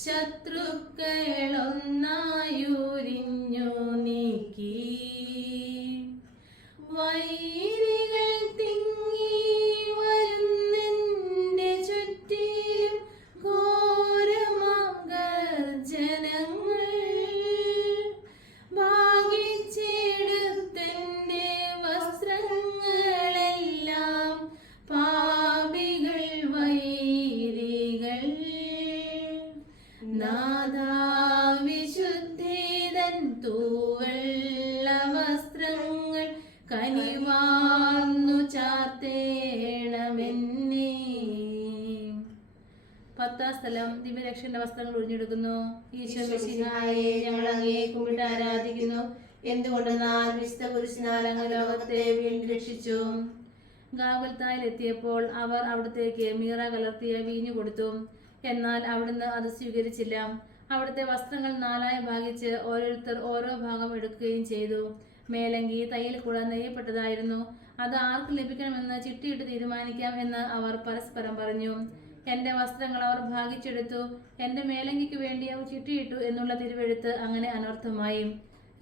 ശത്രുക്കളൊന്നായുരിഞ്ഞു നീക്കി. വൈരികൾ തിങ്ങി വരുന്നെന്റെ ചുറ്റിലും ഘോരമാം ഗർജനങ്ങൾ. സ്ഥലം ദിവ്യരക്ഷന്റെ വസ്ത്രങ്ങൾ ഒഴിഞ്ഞെടുക്കുന്നു. ഈശോ മിശിഹായെ ഞങ്ങൾ അങ്ങയെ കുമ്പിട്ട് ആരാധിക്കുന്നു. എന്തുകൊണ്ടെന്നാൽ വിശുദ്ധ കുരിശിനാൽ അങ്ങ് ലോകത്തെ വീണ്ടും രക്ഷിച്ചു. ഗാഗുൽത്തായിൽ എത്തിയപ്പോൾ അവർ അവിടത്തേക്ക് മീറ കലർത്തിയ വീഞ്ഞു കൊടുത്തു. എന്നാൽ അവിടുന്ന് അത് സ്വീകരിച്ചില്ല. അവിടുത്തെ വസ്ത്രങ്ങൾ 4 ഭാഗിച്ച് ഓരോരുത്തർ ഓരോ ഭാഗം എടുക്കുകയും ചെയ്തു. മേലങ്കി തയ്യൽ കൂടെ നെയ്യപ്പെട്ടതായിരുന്നു. അത് ആർക്ക് ലഭിക്കണമെന്ന് ചിട്ടിയിട്ട് തീരുമാനിക്കാം എന്ന് അവർ പരസ്പരം പറഞ്ഞു. എന്റെ വസ്ത്രങ്ങൾ അവർ ഭാഗിച്ചെടുത്തു, എന്റെ മേലങ്കിക്ക് വേണ്ടി അവർ ചിട്ടിയിട്ടു എന്നുള്ള തിരുവെഴുത്ത് അങ്ങനെ അനർത്ഥമായി.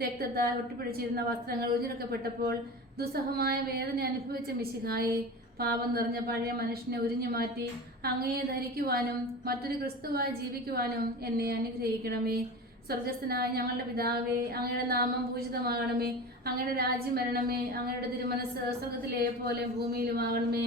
രക്തത്താൽ ഒട്ടിപ്പിടിച്ചിരുന്ന വസ്ത്രങ്ങൾ ഒഴിഞ്ഞെടുക്കപ്പെട്ടപ്പോൾ ദുസ്സഹമായ വേദന അനുഭവിച്ച മിശിഹായി, പാപം നിറഞ്ഞ പഴയ മനുഷ്യനെ ഉരിഞ്ഞു മാറ്റി അങ്ങയെ ധരിക്കുവാനും മറ്റൊരു ക്രിസ്തുവായി ജീവിക്കുവാനും എന്നെ അനുഗ്രഹിക്കണമേ. സ്വർഗസ്ഥനായ ഞങ്ങളുടെ പിതാവേ, അങ്ങയുടെ നാമം പൂജിതമാകണമേ. അങ്ങയുടെ രാജ്യം വരണമേ. അങ്ങയുടെ തിരുമനസ് സ്വർഗത്തിലെ പോലെ ഭൂമിയിലുമാകണമേ.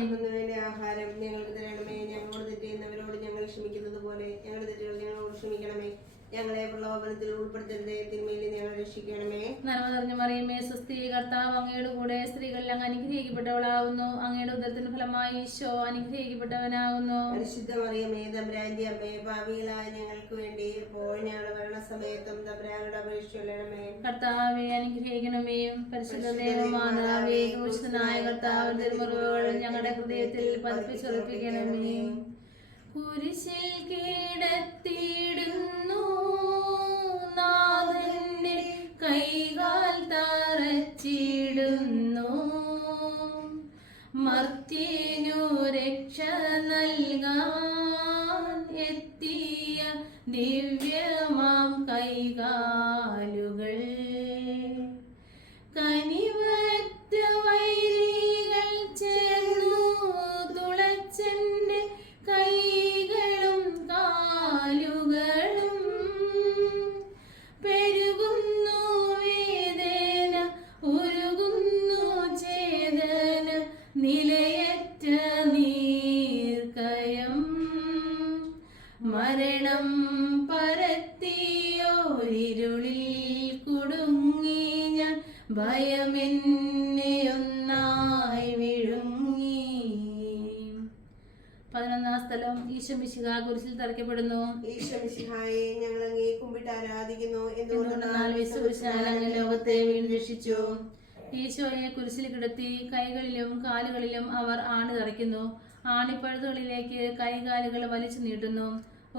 ആഹാരം ഞങ്ങൾക്ക് തരണമേ. ഞങ്ങളോട് തെറ്റ് ചെയ്യുന്നവരോട് ഞങ്ങൾ ക്ഷമിക്കുന്നത് പോലെ ഞങ്ങളുടെ തെറ്റുകൾ ഞങ്ങളോട് ക്ഷമിക്കണമേ. ഞങ്ങളെ പ്രലോഭനത്തിൽ ഉൾപ്പെടുത്തരുതേ, തിന്മയിൽ ഞങ്ങൾ രക്ഷിക്കണമേ. നന്മ നിറഞ്ഞ മറിയമേ, സ്വസ്തി, കർത്താവ് അങ്ങയുടെ കൂടെ സ്ത്രീകളിൽ അങ്ങ് അനുഗ്രഹിക്കപ്പെട്ടവളാകുന്നു. അങ്ങയുടെ ഉദരത്തിന് ഫലമായി ഈശോ അനുഗ്രഹിക്കപ്പെട്ടവനാകുന്നു. പരിശുദ്ധ മറിയമേ, തമ്പുരാന്റെ അമ്മേ, പാപികളായ ഞങ്ങൾക്ക് വേണ്ടി ഇപ്പോൾ ഞങ്ങളുടെ മരണസമയത്തും തമ്പുരാനോട് അപേക്ഷിക്കണമേ. കർത്താവെ അനുഗ്രഹിക്കണമേ. പരിശുദ്ധ ദേവമാതാവേ, ക്രൂശിതനായ കർത്താവിന്റെ മുറിവുകൾ ഞങ്ങളുടെ ഹൃദയത്തിൽ പതിപ്പിച്ചുറപ്പിക്കണമേ. കുരിശിൽ കിടത്തിയിടുന്നു നാഥന്റെ കൈകാൽ തറച്ചിടുന്നു. മർത്യനു രക്ഷ നൽകാൻ എത്തിയ ദിവ്യമാം കൈകാലുകൾ, കനിവറ്റ വൈരികൾ ചേർന്നു തുളച്ചെന്റെ കൈകളും കാലുകളും. പെരുകുന്നു വേദന, ഉരുകുന്നു ചേതന, നിലയറ്റ നീർക്കയം. മരണം പരത്തിയോരിരുളിൽ കുടുങ്ങി ഞാൻ, ഭയമെന്നെയൊന്നായി വിഴുങ്ങി. 11 സ്ഥലം ഈശോ മിശിഹാ കുരിശിൽ തറയ്ക്കപ്പെടുന്നു. ഈശോ മിശിഹായെ ഞങ്ങൾ അങ്ങേ കുമ്പിട്ട് ആരാധിക്കുന്നു. എന്തുകൊണ്ടെന്നാൽ വിശുദ്ധ കുരിശിനാൽ അങ്ങ് ലോകത്തെ വീണ്ടും രക്ഷിച്ചു. ഈശോയെ കുരിശിൽ കിടത്തി കൈകളിലും കാലുകളിലും അവർ ആണി തറയ്ക്കുന്നു. ആണിപ്പഴുതുകളിലേക്ക് കൈകാലുകൾ വലിച്ചു നീട്ടുന്നു.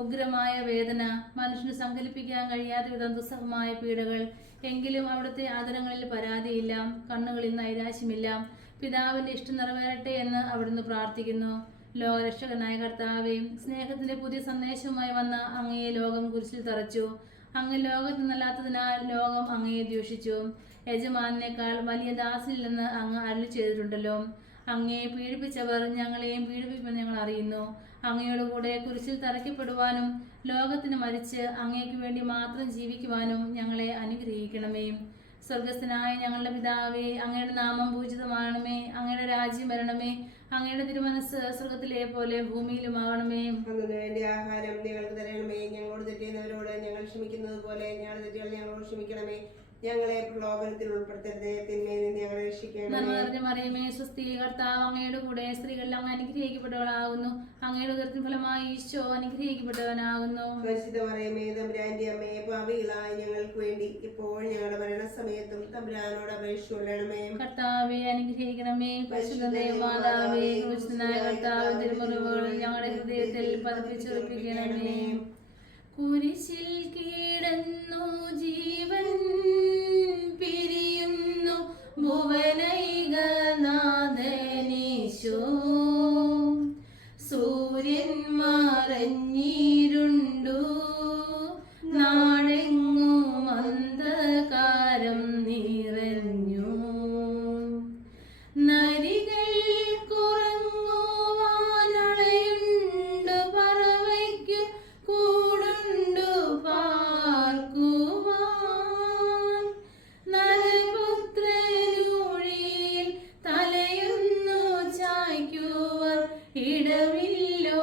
ഉഗ്രമായ വേദന, മനുഷ്യന് സങ്കല്പിക്കാൻ കഴിയാത്ത വിധം ദുസ്സഹമായ പീഡകൾ. എങ്കിലും അവിടുത്തെ ആദരങ്ങളിൽ പരാതിയില്ല, കണ്ണുകളിൽ നൈരാശ്യമില്ല. പിതാവിന്റെ ഇഷ്ടം നിറവേറട്ടെ എന്ന് അവിടുന്ന് പ്രാർത്ഥിക്കുന്നു. ലോകരക്ഷകനായ കർത്താവേ, സ്നേഹത്തിന്റെ പുതിയ സന്ദേശവുമായി വന്ന അങ്ങയെ ലോകം കുരിശിൽ തറച്ചു. അങ്ങ് ലോകത്ത് നിന്നല്ലാത്തതിനാൽ ലോകം അങ്ങയെ ദ്വേഷിച്ചു. യജമാനേക്കാൾ വലിയ ദാസനില്ലെന്ന് അങ്ങ് അരുളി ചെയ്തിട്ടുണ്ടല്ലോ. അങ്ങയെ പീഡിപ്പിച്ചവർ ഞങ്ങളെയും പീഡിപ്പിക്കുമെന്ന് ഞങ്ങൾ അറിയുന്നു. അങ്ങയുടെ കൂടെ കുരിശിൽ തറയ്ക്കപ്പെടുവാനും ലോകത്തിന് മരിച്ച് അങ്ങയ്ക്ക് വേണ്ടി മാത്രം ജീവിക്കുവാനും ഞങ്ങളെ അനുഗ്രഹിക്കണമേ. സ്വർഗസ്ഥനായ ഞങ്ങളുടെ പിതാവേ, അങ്ങയുടെ നാമം പൂജിതമാകണമേ. അങ്ങയുടെ രാജ്യം വരണമേ. അങ്ങയുടെ തിരുമനസ് സ്വർഗത്തിലെ പോലെ ഭൂമിയിലുമാകണമേ. വേണ്ട ആഹാരം ഞങ്ങൾക്ക് തരണമേ. ഞങ്ങളോട് തെറ്റുന്നവരോട് ഞങ്ങൾ ക്ഷമിക്കുന്നത് പോലെ ഞങ്ങളുടെ തെറ്റുകൾ ഞങ്ങളോട് ക്ഷമിക്കണമേ. ഞങ്ങളെ പ്രലോഭനത്തിൽ ഉൾപ്പെടുത്തരുതേ, തിന്മയിൽ നിന്ന് ഞങ്ങളെ രക്ഷിക്കണമേ. നന്മ നിറഞ്ഞ മറിയമേ, സ്വസ്തി, കർത്താവ് അങ്ങയുടെ കൂടെ സ്ത്രീകളിൽ അങ്ങ് അനുഗ്രഹിക്കപ്പെട്ടവളാകുന്നു. അങ്ങയുടെ ഉദരത്തിൻ ഫലമായി ഈശോ അനുഗ്രഹിക്കപ്പെട്ടവനാകുന്നു. പരിശുദ്ധ മറിയമേ, തമ്പുരാന്റെ അമ്മേ, പാപികളായ ഞങ്ങൾക്ക് വേണ്ടി ഇപ്പോൾ ഞങ്ങളുടെ മരണസമയത്തും തമ്പുരാനോട് അപേക്ഷിക്കണമേ. കർത്താവെ അനുഗ്രഹിക്കണമേ. പരിശുദ്ധ ദേവമാതാവേ, ക്രൂശിതനായ കർത്താവിന്റെ തിരുമുറിവുകൾ ഞങ്ങളുടെ ഹൃദയത്തിൽ പതിപ്പിച്ചുറപ്പിക്കണമേ. കുരിശിൽ കിടന്നു ജീവൻ പിരിയുന്നു ഭുവനൈകനാഥനീശോ. സൂര്യൻ മറഞ്ഞിരുണ്ടു, നാടെങ്ങും അന്ധകാരം നിറഞ്ഞു. നരികൾ കുറങ്ങുവാനളയുണ്ടു, പറവയ്ക്കു കൂടുണ്ടു പാർക്കുവാൻ. നരപുത്രനൂഴിയിൽ തലയൊന്നു ചായ്ക്കുവാൻ ഇടവില്ലോരേടവും.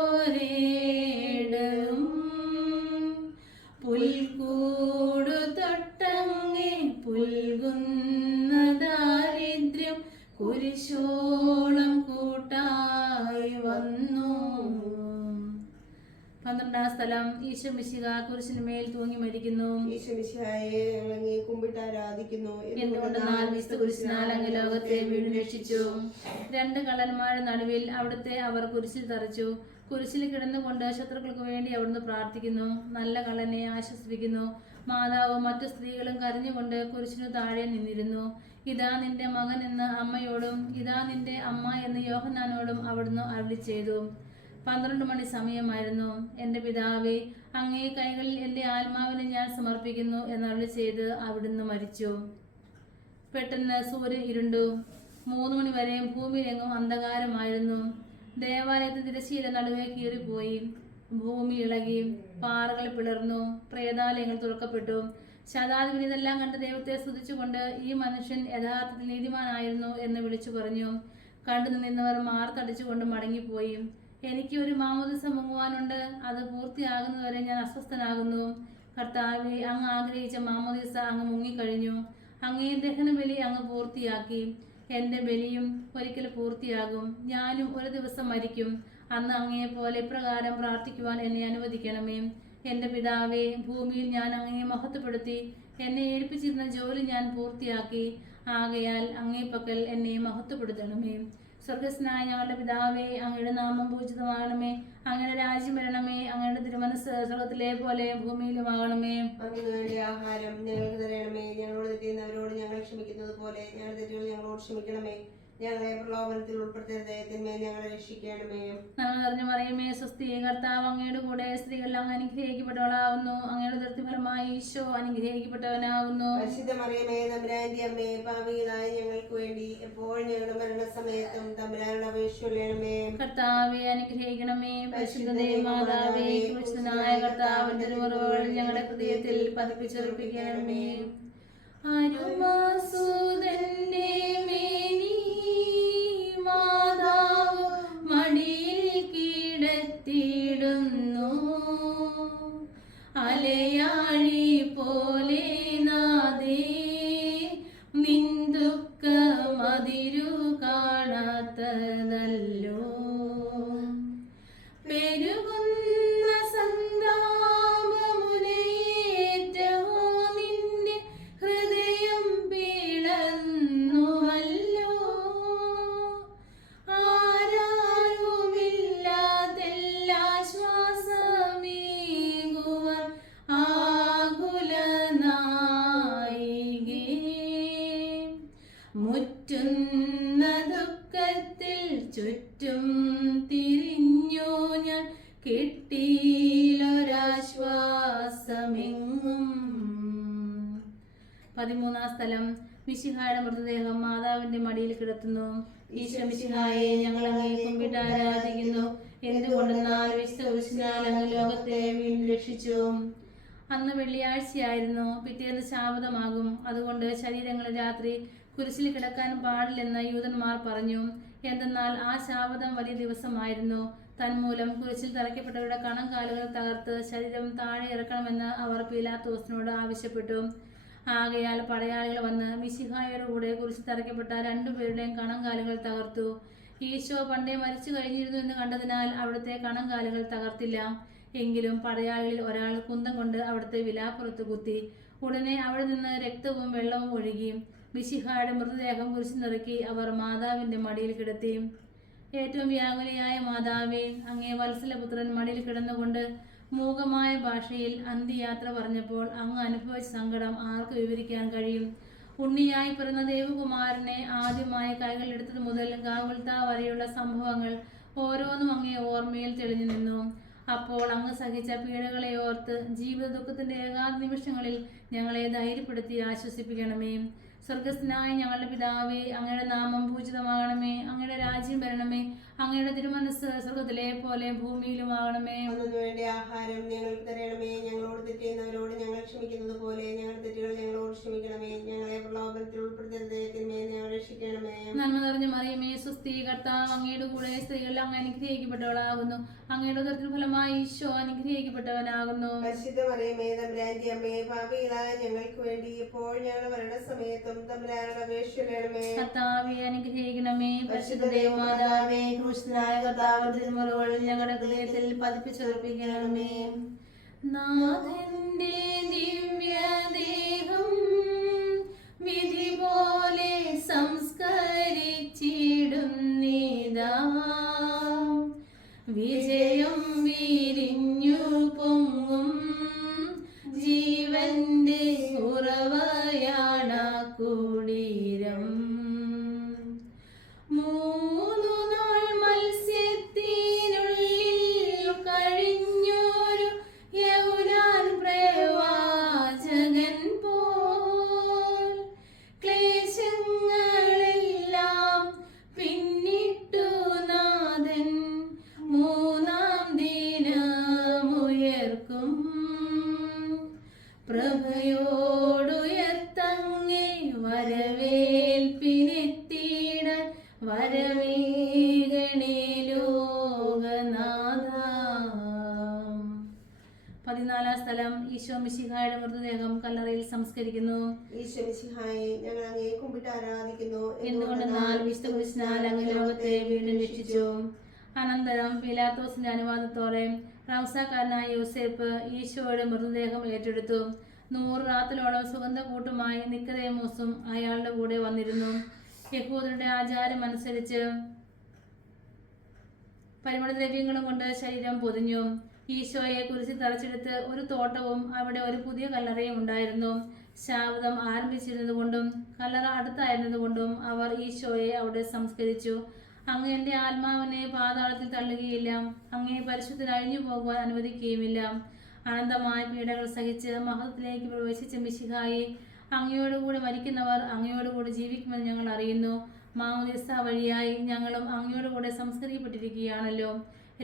പുൽക്കൂടു തൊട്ടങ്ങേ പുൽകുന്ന ദാരിദ്ര്യം കുരിശോളം കൂട്ടായി വന്നു. 12-ാം സ്ഥലം. ഈശോ മിശിഹ കുരിശിന്മേൽ തൂങ്ങി മരിക്കുന്നു. ഈശ്വമിശിഹായെ ഞങ്ങൾ അങ്ങേ കുമ്പിട്ട് ആരാധിക്കുന്നു. എന്തുകൊണ്ടെന്നാൽ വിശുദ്ധ കുരിശിനാൽ അങ്ങ് ലോകത്തെ വീണ്ടും രക്ഷിച്ചു. 2 കള്ളന്മാരുടെ നടുവിൽ അവിടുത്തെ അവർ കുരിശിൽ തറച്ചു. കുരിശിൽ കിടന്നുകൊണ്ട് ശത്രുക്കൾക്ക് വേണ്ടി അവിടുന്ന് പ്രാർത്ഥിക്കുന്നു. നല്ല കള്ളനെ ആശ്വസിപ്പിക്കുന്നു. മാതാവും മറ്റു സ്ത്രീകളും കരഞ്ഞുകൊണ്ട് കുരിശിനു താഴെ നിന്നിരുന്നു. ഇതാ നിന്റെ മകൻ എന്ന് അമ്മയോടും ഇതാ നിന്റെ അമ്മ എന്ന് യോഹന്നാനോടും അവിടുന്ന് അരുളി ചെയ്തു. 12 മണി സമയമായിരുന്നു. എൻ്റെ പിതാവേ, അങ്ങേ കൈകളിൽ എൻ്റെ ആത്മാവിനെ ഞാൻ സമർപ്പിക്കുന്നു എന്നരുളി ചെയ്ത് അവിടുന്ന് മരിച്ചു. പെട്ടെന്ന് സൂര്യൻ ഇരുണ്ടു. 3 മണി വരെ ഭൂമിയിലെങ്ങും അന്ധകാരമായിരുന്നു. ദേവാലയത്തിൽ തിരശ്ശീല നടുവേ കീറിപ്പോയി. ഭൂമി ഇളകി, പാറകൾ പിളർന്നു, പ്രേതാലയങ്ങൾ തുറക്കപ്പെട്ടു. ശതാധിപൻ ഇതെല്ലാം കണ്ട് ദൈവത്തെ സ്തുതിച്ചുകൊണ്ട് ഈ മനുഷ്യൻ യഥാർത്ഥത്തിൽ നീതിമാനായിരുന്നു എന്ന് വിളിച്ചു പറഞ്ഞു. കണ്ടു നിന്നവർ മാർത്തടിച്ചുകൊണ്ട് മടങ്ങിപ്പോയി. എനിക്ക് ഒരു മാമോദിസ മുങ്ങുവാനുണ്ട്, അത് പൂർത്തിയാകുന്നതുവരെ ഞാൻ അസ്വസ്ഥനാകുന്നു. കർത്താവേ, അങ്ങ് ആഗ്രഹിച്ച മാമോദിസ അങ്ങ് മുങ്ങിക്കഴിഞ്ഞു. അങ്ങേ ദഹനബലി അങ്ങ് പൂർത്തിയാക്കി. എൻ്റെ ബലിയും ഒരിക്കൽ പൂർത്തിയാകും. ഞാനും ഒരു ദിവസം മരിക്കും. അന്ന് അങ്ങയെപ്പോലെ ഇപ്രകാരം പ്രാർത്ഥിക്കുവാൻ എന്നെ അനുവദിക്കണമേ. എൻ്റെ പിതാവേ, ഭൂമിയിൽ ഞാൻ അങ്ങയെ മഹത്വപ്പെടുത്തി. എന്നെ ഏൽപ്പിച്ചിരുന്ന ജോലി ഞാൻ പൂർത്തിയാക്കി. ആകയാൽ അങ്ങേ പക്കൽ എന്നെ മഹത്വപ്പെടുത്തണമേ. സ്വർഗസ്നായ ഞങ്ങളുടെ പിതാവേ, അങ്ങയുടെ നാമം പൂജിതമാകണമേ. അങ്ങയുടെ രാജ്യം വരണമേ. അങ്ങയുടെ തിരുമനസ് സ്വർഗത്തിലെ പോലെ ഭൂമിയിലുമാകണമേ. അങ്ങയുടെ ആഹാരം ഞങ്ങൾക്ക് തരണമേ. ഞങ്ങളോട് തെറ്റുന്നവരോട് ഞങ്ങൾ ക്ഷമിക്കുന്നത് പോലെ ഞങ്ങളുടെ തെറ്റുകൾ ഞങ്ങളോട് ക്ഷമിക്കണമേ. ഞങ്ങളെ പ്രലോഭനത്തിൽ ഉൾപ്പെടുത്തരുതേ, തിന്മയിൽ ഞങ്ങളെ രക്ഷിക്കണമേ. നന്മ നിറഞ്ഞ മറിയമേ, സ്വസ്തി, കർത്താവ് അങ്ങയുടെ കൂടെ സ്ത്രീകൾ അങ്ങ് അനുഗ്രഹിക്കപ്പെട്ടവളാവുന്നു. അങ്ങയുടെ ഉദരത്തിഫലമായി ഈശോ അനുഗ്രഹിക്കപ്പെട്ടവനാവുന്നു. പരിശുദ്ധ മറിയമേ, തമ്പുരാന്റെ അമ്മേ, പാപികളായ ഞങ്ങൾക്ക് വേണ്ടി എപ്പോഴും ഞങ്ങളുടെ മരണസമയത്തും തമ്പുരാനോട് അപേക്ഷിക്കണമേ. കർത്താവെ അനുഗ്രഹിക്കണമേ. പരിശുദ്ധ മാതാവേ, ക്രിസ്തുനായ കർത്താവിന്റെ തിരുമുറിവുകൾ ഞങ്ങളുടെ ഹൃദയത്തിൽ പതിപ്പിച്ചുറപ്പിക്കണമേ. അരുമാസുതന്റെ മേനി മാതാവ് മടിയിൽ കിടത്തിയിടുന്നു. അലയാഴി പോലെ നാദേ നിൻ ദുഃഖമതിരു കാണാത്തതല്ലോ. പെരുകുന്ന സന്താപമുനയേറ്റോ നിന്റെ ഹൃദയം പിളർന്നുവല്ലോ. ആരാരുമില്ലാതെല്ലാശ്വാസമേകുവാൻ ആകുലനായികേ. മുറ്റുന്ന ദുഃഖത്തിൽ ചുറ്റും തിരിഞ്ഞു ഞാൻ, കിട്ടിയിലൊരാശ്വാസമെങ്ങും. 13-ാം സ്ഥലം. മിശിഹായുടെ മൃതദേഹം മാതാവിന്റെ മടിയിൽ കിടത്തുന്നു. ഈശോ മിശിഹായെ, ഞങ്ങൾ അങ്ങേ കുമ്പിട്ട് ആരാധിക്കുന്നു. എന്തുകൊണ്ടെന്നാൽ വിശുദ്ധ കുരിശിനാൽ അങ്ങ് ലോകത്തെ വീണ്ടും രക്ഷിച്ചു. അന്ന് വെള്ളിയാഴ്ചയായിരുന്നു. പിറ്റേന്ന് ശാബതമാകും. അതുകൊണ്ട് ശരീരങ്ങൾ രാത്രി കുരിശിൽ കിടക്കാൻ പാടില്ലെന്ന് യൂതന്മാർ പറഞ്ഞു. എന്തെന്നാൽ ആ ശാബതം വലിയ ദിവസമായിരുന്നു. തന്മൂലം കുരിശിൽ തറയ്ക്കപ്പെട്ടവരുടെ കണങ്കാലുകൾ തകർത്ത് ശരീരം താഴെ ഇറക്കണമെന്ന് അവർ പീലാത്തോസിനോട് ആവശ്യപ്പെട്ടു. ആകയാൽ പടയാളികൾ വന്ന് മിശിഹായുടെ കൂടെ കുരിശിൽ തറയ്ക്കപ്പെട്ട 2 പേരുടെയും കണങ്കാലുകൾ തകർത്തു. ഈശോ പണ്ടേ മരിച്ചു കഴിഞ്ഞിരുന്നു എന്ന് കണ്ടതിനാൽ അവിടുത്തെ കണങ്കാലുകൾ തകർത്തില്ല. എങ്കിലും പടയാളികളിൽ ഒരാൾ കുന്തം കൊണ്ട് അവിടുത്തെ വിലാപ്പുറത്ത് കുത്തി. ഉടനെ അവിടെ നിന്ന് രക്തവും വെള്ളവും ഒഴുകി. മിശിഹായുടെ മൃതദേഹം കുരിശിൽ നിറക്കി അവർ മാതാവിന്റെ മടിയിൽ കിടത്തി. ഏറ്റവും വ്യാകുലയായ മാതാവേ, അങ്ങേ വത്സലപുത്രൻ മടിയിൽ കിടന്നുകൊണ്ട് മൂകമായ ഭാഷയിൽ അന്ത്യയാത്ര പറഞ്ഞപ്പോൾ അങ്ങ് അനുഭവിച്ച സങ്കടം ആർക്ക് വിവരിക്കാൻ കഴിയും? ഉണ്ണിയായി പിറന്ന ദേവകുമാരനെ ആദ്യമായി കൈകളിലെടുത്തത് മുതൽ ഗാഗുൽത്ത വരെയുള്ള സംഭവങ്ങൾ ഓരോന്നും അങ്ങേ ഓർമ്മയിൽ തെളിഞ്ഞു നിന്നു. അപ്പോൾ അങ്ങ് സഹിച്ച പീഡകളെ ഓർത്ത് ജീവിത ദുഃഖത്തിന്റെ ഏകാന്ത നിമിഷങ്ങളിൽ ഞങ്ങളെ ധൈര്യപ്പെടുത്തി ആശ്വസിപ്പിക്കണമേ. സ്വർഗസ്ഥനായ ഞങ്ങളുടെ പിതാവേ, അങ്ങയുടെ നാമം പൂജിതമാകണമേ. അങ്ങയുടെ രാജ്യം വരണമേ. അങ്ങയുടെ തിരുമനസ് സ്വർഗത്തിലെ പോലെ ഭൂമിയിലുമാകണമേ. വേണ്ടി ആഹാരം ഞങ്ങൾക്ക് തരണമേ. ഞങ്ങളോട് തെറ്റുന്നവരോട് ഞങ്ങൾ ക്ഷമിക്കുന്നത് പോലെ ഞങ്ങളുടെ തെറ്റുകൾ ഞങ്ങളോട് ക്ഷമിക്കണമേ. ഞങ്ങളെ പ്രലോഭനത്തിൽ ഉൾപ്പെടുത്തരുതേ, തിന്മയിൽ ഞങ്ങളെ രക്ഷിക്കണമേ. നന്മ നിറഞ്ഞ മറിയമേ സ്വസ്തി, കർത്താവ് അങ്ങയുടെ കൂടെ സ്ത്രീകളിൽ അങ്ങ് അനുഗ്രഹിക്കപ്പെട്ടവളാകുന്നു. അങ്ങയുടെ ഉദരത്തിൻ ഫലമായി ഈശോ അനുഗ്രഹിക്കപ്പെട്ടവനാകുന്നു. പരിശുദ്ധ മറിയമേ തമ്പുരാന്റെ അമ്മേ, പാപികളായ ഞങ്ങൾക്ക് വേണ്ടി ഇപ്പോൾ ഞങ്ങളുടെ മരണസമയത്തും തമ്പുരാനോട് അപേക്ഷിക്കണമേ. കർത്താവെ അനുഗ്രഹിക്കണമേ. പരിശുദ്ധ ദേവമാതാവേ, ക്രൂശനായ കർത്താവിന്റെ തിരുമുറകൾ ഞങ്ങളുടെ ഹൃദയത്തിൽ പതിപ്പിച്ചുറപ്പിക്കണമേ. നാഥന്റെ ദിവ്യദേഹം വിധി പോലെ സംസ്കരിച്ചിടുന്നിതാ, വിജയം വിരിഞ്ഞു പൊങ്ങും ജീവന്റെ ഉറവയാണ കുടീരം. 3 നാൾ മത്സ്യത്തിനുള്ളിൽ കഴിഞ്ഞൊരു യൗനാൻ പ്രവാചകൻ പോൽ ക്ലേശങ്ങളെല്ലാം പിന്നിട്ടു നാഥൻ 3-ാം ദിനമുയർക്കും. പ്രഭയോടുയർത്തങ്ങേ വരവേൽപ്പിനെത്തിയിടാൻ വരവേഗണേ ലോകനാഥ. 14-ാം സ്ഥലം ഈശോ മിശിഹായുടെ മൃതദേഹം കല്ലറയിൽ സംസ്കരിക്കുന്നു. ഈശോ മിശിഹായെ ഞങ്ങൾ അങ്ങയെ കുമ്പിട്ട് ആരാധിക്കുന്നു. എന്തുകൊണ്ടെന്നാൽ വിശുദ്ധ കുരിശിനാൽ അങ്ങ് ലോകത്തെ വീണ്ടും രക്ഷിച്ചു. അനന്തരം പീലാത്തോസിന്റെ അനുവാദത്തോടെ റംസാക്കാരനായ യോസേപ്പ് ഈശോയുടെ മൃതദേഹം ഏറ്റെടുത്തു. 100 റാത്തിലോളം സുഗന്ധക്കൂട്ടുമായി നിക്കദേമോസും അയാളുടെ കൂടെ വന്നിരുന്നു. യഹൂദരുടെ ആചാരം അനുസരിച്ച് പരിമളദ്രവ്യങ്ങളും കൊണ്ട് ശരീരം പൊതിഞ്ഞു. ഈശോയെ കുരിശിൽ തറച്ചെടുത്ത് ഒരു തോട്ടവും അവിടെ ഒരു പുതിയ കല്ലറയും ഉണ്ടായിരുന്നു. ശാബ്ദം ആരംഭിച്ചിരുന്നതുകൊണ്ടും കല്ലറ അടുത്തായിരുന്നതുകൊണ്ടും അവർ ഈശോയെ അവിടെ സംസ്കരിച്ചു. അങ്ങ് എൻ്റെ ആത്മാവിനെ പാതാളത്തിൽ തള്ളുകയില്ല, അങ്ങേ പരിശുദ്ധൻ അഴിഞ്ഞു പോകുവാൻ അനുവദിക്കുകയുമില്ല. അനന്തമായ പീഡകൾ സഹിച്ച് മഹത്വത്തിലേക്ക് പ്രവേശിച്ച മിശിഹായെ, അങ്ങയോടുകൂടി മരിക്കുന്നവർ അങ്ങയോടുകൂടി ജീവിക്കുമെന്ന് ഞങ്ങൾ അറിയുന്നു. മാമോദീസ വഴിയായി ഞങ്ങളും അങ്ങയോടുകൂടെ സംസ്കരിക്കപ്പെട്ടിരിക്കുകയാണല്ലോ.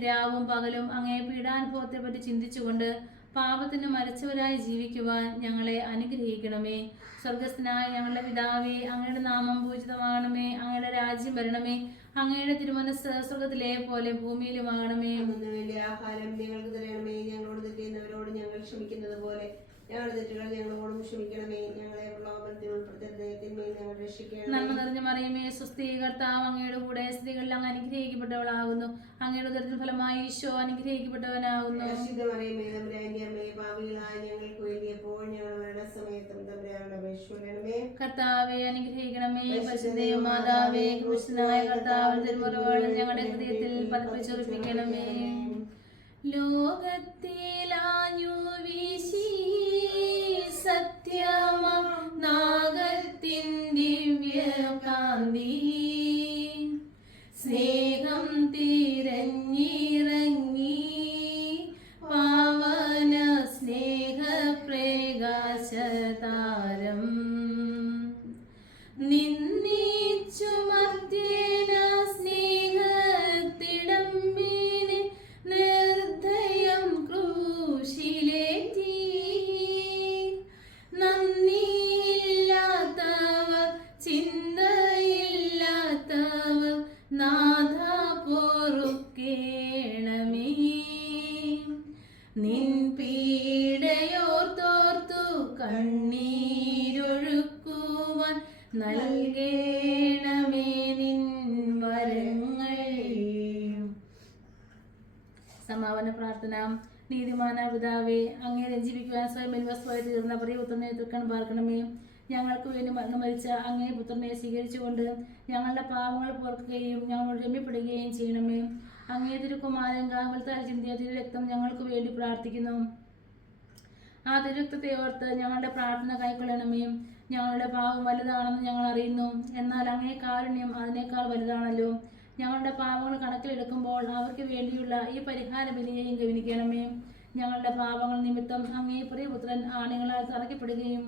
രാവും പകലും അങ്ങേ പീഡാനുഭവത്തെപ്പറ്റി ചിന്തിച്ചുകൊണ്ട് പാപത്തിന് മരിച്ചവരായി ജീവിക്കുവാൻ ഞങ്ങളെ അനുഗ്രഹിക്കണമേ. സ്വർഗസ്ഥനായ ഞങ്ങളുടെ പിതാവേ, അങ്ങയുടെ നാമം പൂജിതമാകണമേ. അങ്ങയുടെ രാജ്യം വരണമേ. അങ്ങയുടെ തിരുമനസ് സ്വർഗത്തിലെ പോലെ ഭൂമിയിലുമാകണമേ. വേണ്ടി ആഹാരം ഞങ്ങൾക്ക് തരണമേ. ഞങ്ങളോട് തെറ്റുന്നവരോട് ഞങ്ങൾ ക്ഷമിക്കുന്നത് പോലെ ഞങ്ങളുടെ തെറ്റുകൾ ഞങ്ങളോടും ക്ഷമിക്കണമേ. ഞങ്ങളെ പ്രലോഭനത്തിൽ ഉൾപ്പെടുത്തരുതേ, തിന്മയിൽ ഞങ്ങൾ രക്ഷിക്കണമേ. നന്മ നിറഞ്ഞ മറിയമേ സ്വസ്തി, കർത്താവ് അങ്ങയുടെ കൂടെ സ്ത്രീകളിൽ അങ്ങ് അനുഗ്രഹിക്കപ്പെട്ടവളാകുന്നു. അങ്ങയുടെ ഉദരത്തിൻ ഫലമായി ഈശോ അനുഗ്രഹിക്കപ്പെട്ടവനാകുന്നു. പരിശുദ്ധ മറിയമേ തമ്പുരാന്റെ അമ്മേ, പാപികളായ ഞങ്ങൾക്ക് വേണ്ടി എപ്പോൾ ഞങ്ങളുടെ മരണസമയത്തും തമ്പുരാനോട് അപേക്ഷിക്കണമേ. കർത്താവെ അനുഗ്രഹിക്കണമേ. പരിശുദ്ധ മാതാവേ, ക്രൂശനായ കർത്താവിന്റെ തിരുമുറകൾ ഞങ്ങളുടെ ഹൃദയത്തിൽ പതിപ്പിച്ചുറപ്പിക്കണമേ. ലോകത്തിലാഞ്ഞു വീശി സത്യമാം നാഗത്തിൻ ദിവ്യകാന്തി, സ്നേഹം തിരഞ്ഞിറങ്ങി പാവന സ്നേഹപ്രകാശതാരം, നിന്നിച്ചു മധ്യേന സ്നേഹത്തിടമ്പിനെ നിർദ്ദയം ക്രൂശിലേറ്റി. നന്ദിയില്ലാത്തവർ ചിന്തയില്ലാത്തവർ നാഥ പൊറുക്കേണമേ. നിൻ പീഡയോർത്തോർത്തു കണ്ണീരൊഴുക്കുവാൻ നൽകേണമേ നിൻ വരങ്ങൾ. സമാപന പ്രാർത്ഥന. നീതിമാന പിതാവേ, അങ്ങേ രഞ്ജിപ്പിക്കുവാൻ സ്വയം ബലിവസ്തുവായി തീർന്ന പ്രിയപുത്രനെ തൃക്കൺ പാർക്കണമേ. ഞങ്ങൾക്ക് വേണ്ടി മരിച്ച അങ്ങേ പുത്രനെ സ്വീകരിച്ചുകൊണ്ട് ഞങ്ങളുടെ പാവങ്ങൾ പോർക്കുകയും ഞങ്ങളോട് രമ്യപ്പെടുകയും ചെയ്യണമേ. അങ്ങേ തിരുക്കുമാരൻ കാവൽത്താൽ ചിന്തിയ തിരുരക്തം ഞങ്ങൾക്ക് വേണ്ടി പ്രാർത്ഥിക്കുന്നു. ആ തിരുരക്തത്തെ ഓർത്ത് ഞങ്ങളുടെ പ്രാർത്ഥന കൈക്കൊള്ളണമേ. ഞങ്ങളുടെ പാവം വലുതാണെന്ന് ഞങ്ങൾ അറിയുന്നു, എന്നാൽ അങ്ങേ കാരുണ്യം അതിനേക്കാൾ വലുതാണല്ലോ. ഞങ്ങളുടെ പാപങ്ങൾ കണക്കിലെടുക്കുമ്പോൾ അവർക്ക് വേണ്ടിയുള്ള ഈ പരിഹാര ബലിയെയും ഗവനിക്കണമേ. ഞങ്ങളുടെ പാപങ്ങൾ നിമിത്തം അങ്ങേ പ്രിയപുത്രൻ ആണികളാൽ തറയ്ക്കപ്പെടുകയും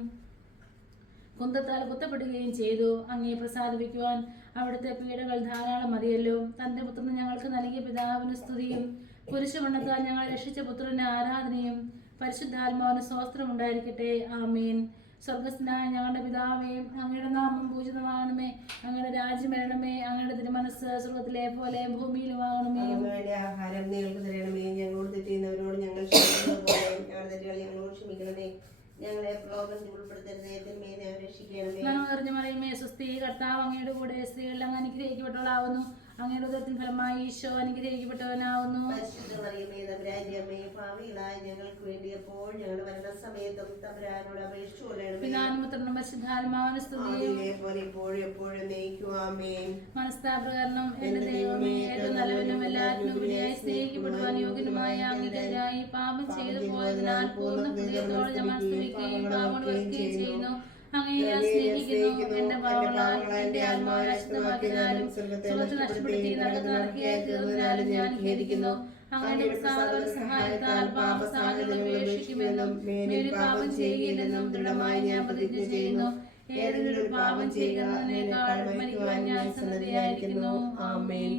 കുന്തത്താൽ കുത്തപ്പെടുകയും ചെയ്തു. അങ്ങേ പ്രസാദിപ്പിക്കുവാൻ അവിടുത്തെ പീഡകൾ ധാരാളം മതിയല്ലോ. തൻ്റെ പുത്രന് ഞങ്ങൾക്ക് നൽകിയ പിതാവിന് സ്തുതിയും കുരിശുമരണത്താൽ ഞങ്ങളെ രക്ഷിച്ച പുത്രന് ആരാധനയും പരിശുദ്ധാത്മാവിന് സ്തോത്രം ഉണ്ടായിരിക്കട്ടെ. ആമീൻ. സ്വർഗസ്ഥനായ ഞങ്ങളുടെ പിതാവേ, അങ്ങയുടെ നാമം പൂജിതമാകണമേ. അങ്ങയുടെ രാജ്യം വരണമേ. അങ്ങയുടെ തിരുമനസ്സ് സ്വർഗ്ഗത്തിലെ പോലെ ഭൂമിയിലുമാകണമേ. വേണ്ട ആഹാരം ഞങ്ങൾക്ക് തരണമേ. ഞങ്ങളോട് തെറ്റിയുന്നവരോട് ഞങ്ങൾ ക്ഷമിക്കുന്നത് പോലെ ഞങ്ങളുടെ തെറ്റുകൾ ഞങ്ങളോട് ക്ഷമിക്കണമേ. ഞങ്ങളെ പ്രലോഭനത്തിൽ ഉൾപ്പെടുത്തരുതേ, തിന്മയിൽ നിന്ന് ഞങ്ങളെ രക്ഷിക്കണമേ. നന്മ നിറഞ്ഞ മറിയമേ, സ്വസ്തി, കർത്താവ് അങ്ങയുടെ കൂടെ, സ്ത്രീകളിൽ അങ്ങ് അനുഗ്രഹിക്കപ്പെട്ടവളാവുന്നു. അങ്ങയുടെ ഉദരത്തിൻ ഫലമായി ഈശോ അനുഗ്രഹിക്കപ്പെട്ടവനാവുന്നു. പരിശുദ്ധ മറിയമേ, തമ്പുരാന്റെ അമ്മേ, പാപികളായ ഞങ്ങൾക്ക് വേണ്ടി എപ്പോഴും ഞങ്ങളുടെ മരണസമയത്തും തമ്പുരാനോട് അപേക്ഷിച്ചുകൊള്ളണമേ. പിതാവിനും പുത്രനും പരിശുദ്ധാത്മാവിനും സ്തുതിയും. എപ്പോഴും എപ്പോഴും നയിക്കും. ആമേൻ. മനസ്താപ്രകരണം എന്റെ ദൈവമേ, ഏറ്റവും നല്ലവനും എല്ലാറ്റിനും ഉപരിയായി സ്നേഹിക്കപ്പെടുവാൻ യോഗ്യനുമായ അങ്ങേക്കെതിരായി പാപം ചെയ്തു പോയതിനാൽ പൂർണ്ണ ഹൃദയത്തോടെ ഞാൻ മനസ്തുതിക്കുകയും പാപം വെറുക്കുകയും ചെയ്യുന്നു. അങ്ങയെ ഞാൻ സ്നേഹിക്കുന്നു. എന്റെ പാവങ്ങളാൽ എന്റെ ആത്മാവിനെ അശുദ്ധമാക്കിയതിനാലും സുഖത്തെ നഷ്ടപ്പെടുത്തി നരകത്തിൽ നടക്കുകയായി തീർന്നതിനാലും ഞാൻ ഖേദിക്കുന്നു. അങ്ങയുടെ സഹായത്താൽ പാപസാധ്യത ഉപേക്ഷിക്കുമെന്നും മേലിൽ പാപം ചെയ്യുകയില്ലെന്നും ദൃഢമായി ഞാൻ പ്രതിജ്ഞ ചെയ്യുന്നു. ഏതെങ്കിലും ഒരു പാപം ചെയ്യുന്നതിനേക്കാൾ മരിക്കുവാൻ ഞാൻ സന്നദ്ധയായിരിക്കുന്നു. ആമേൻ.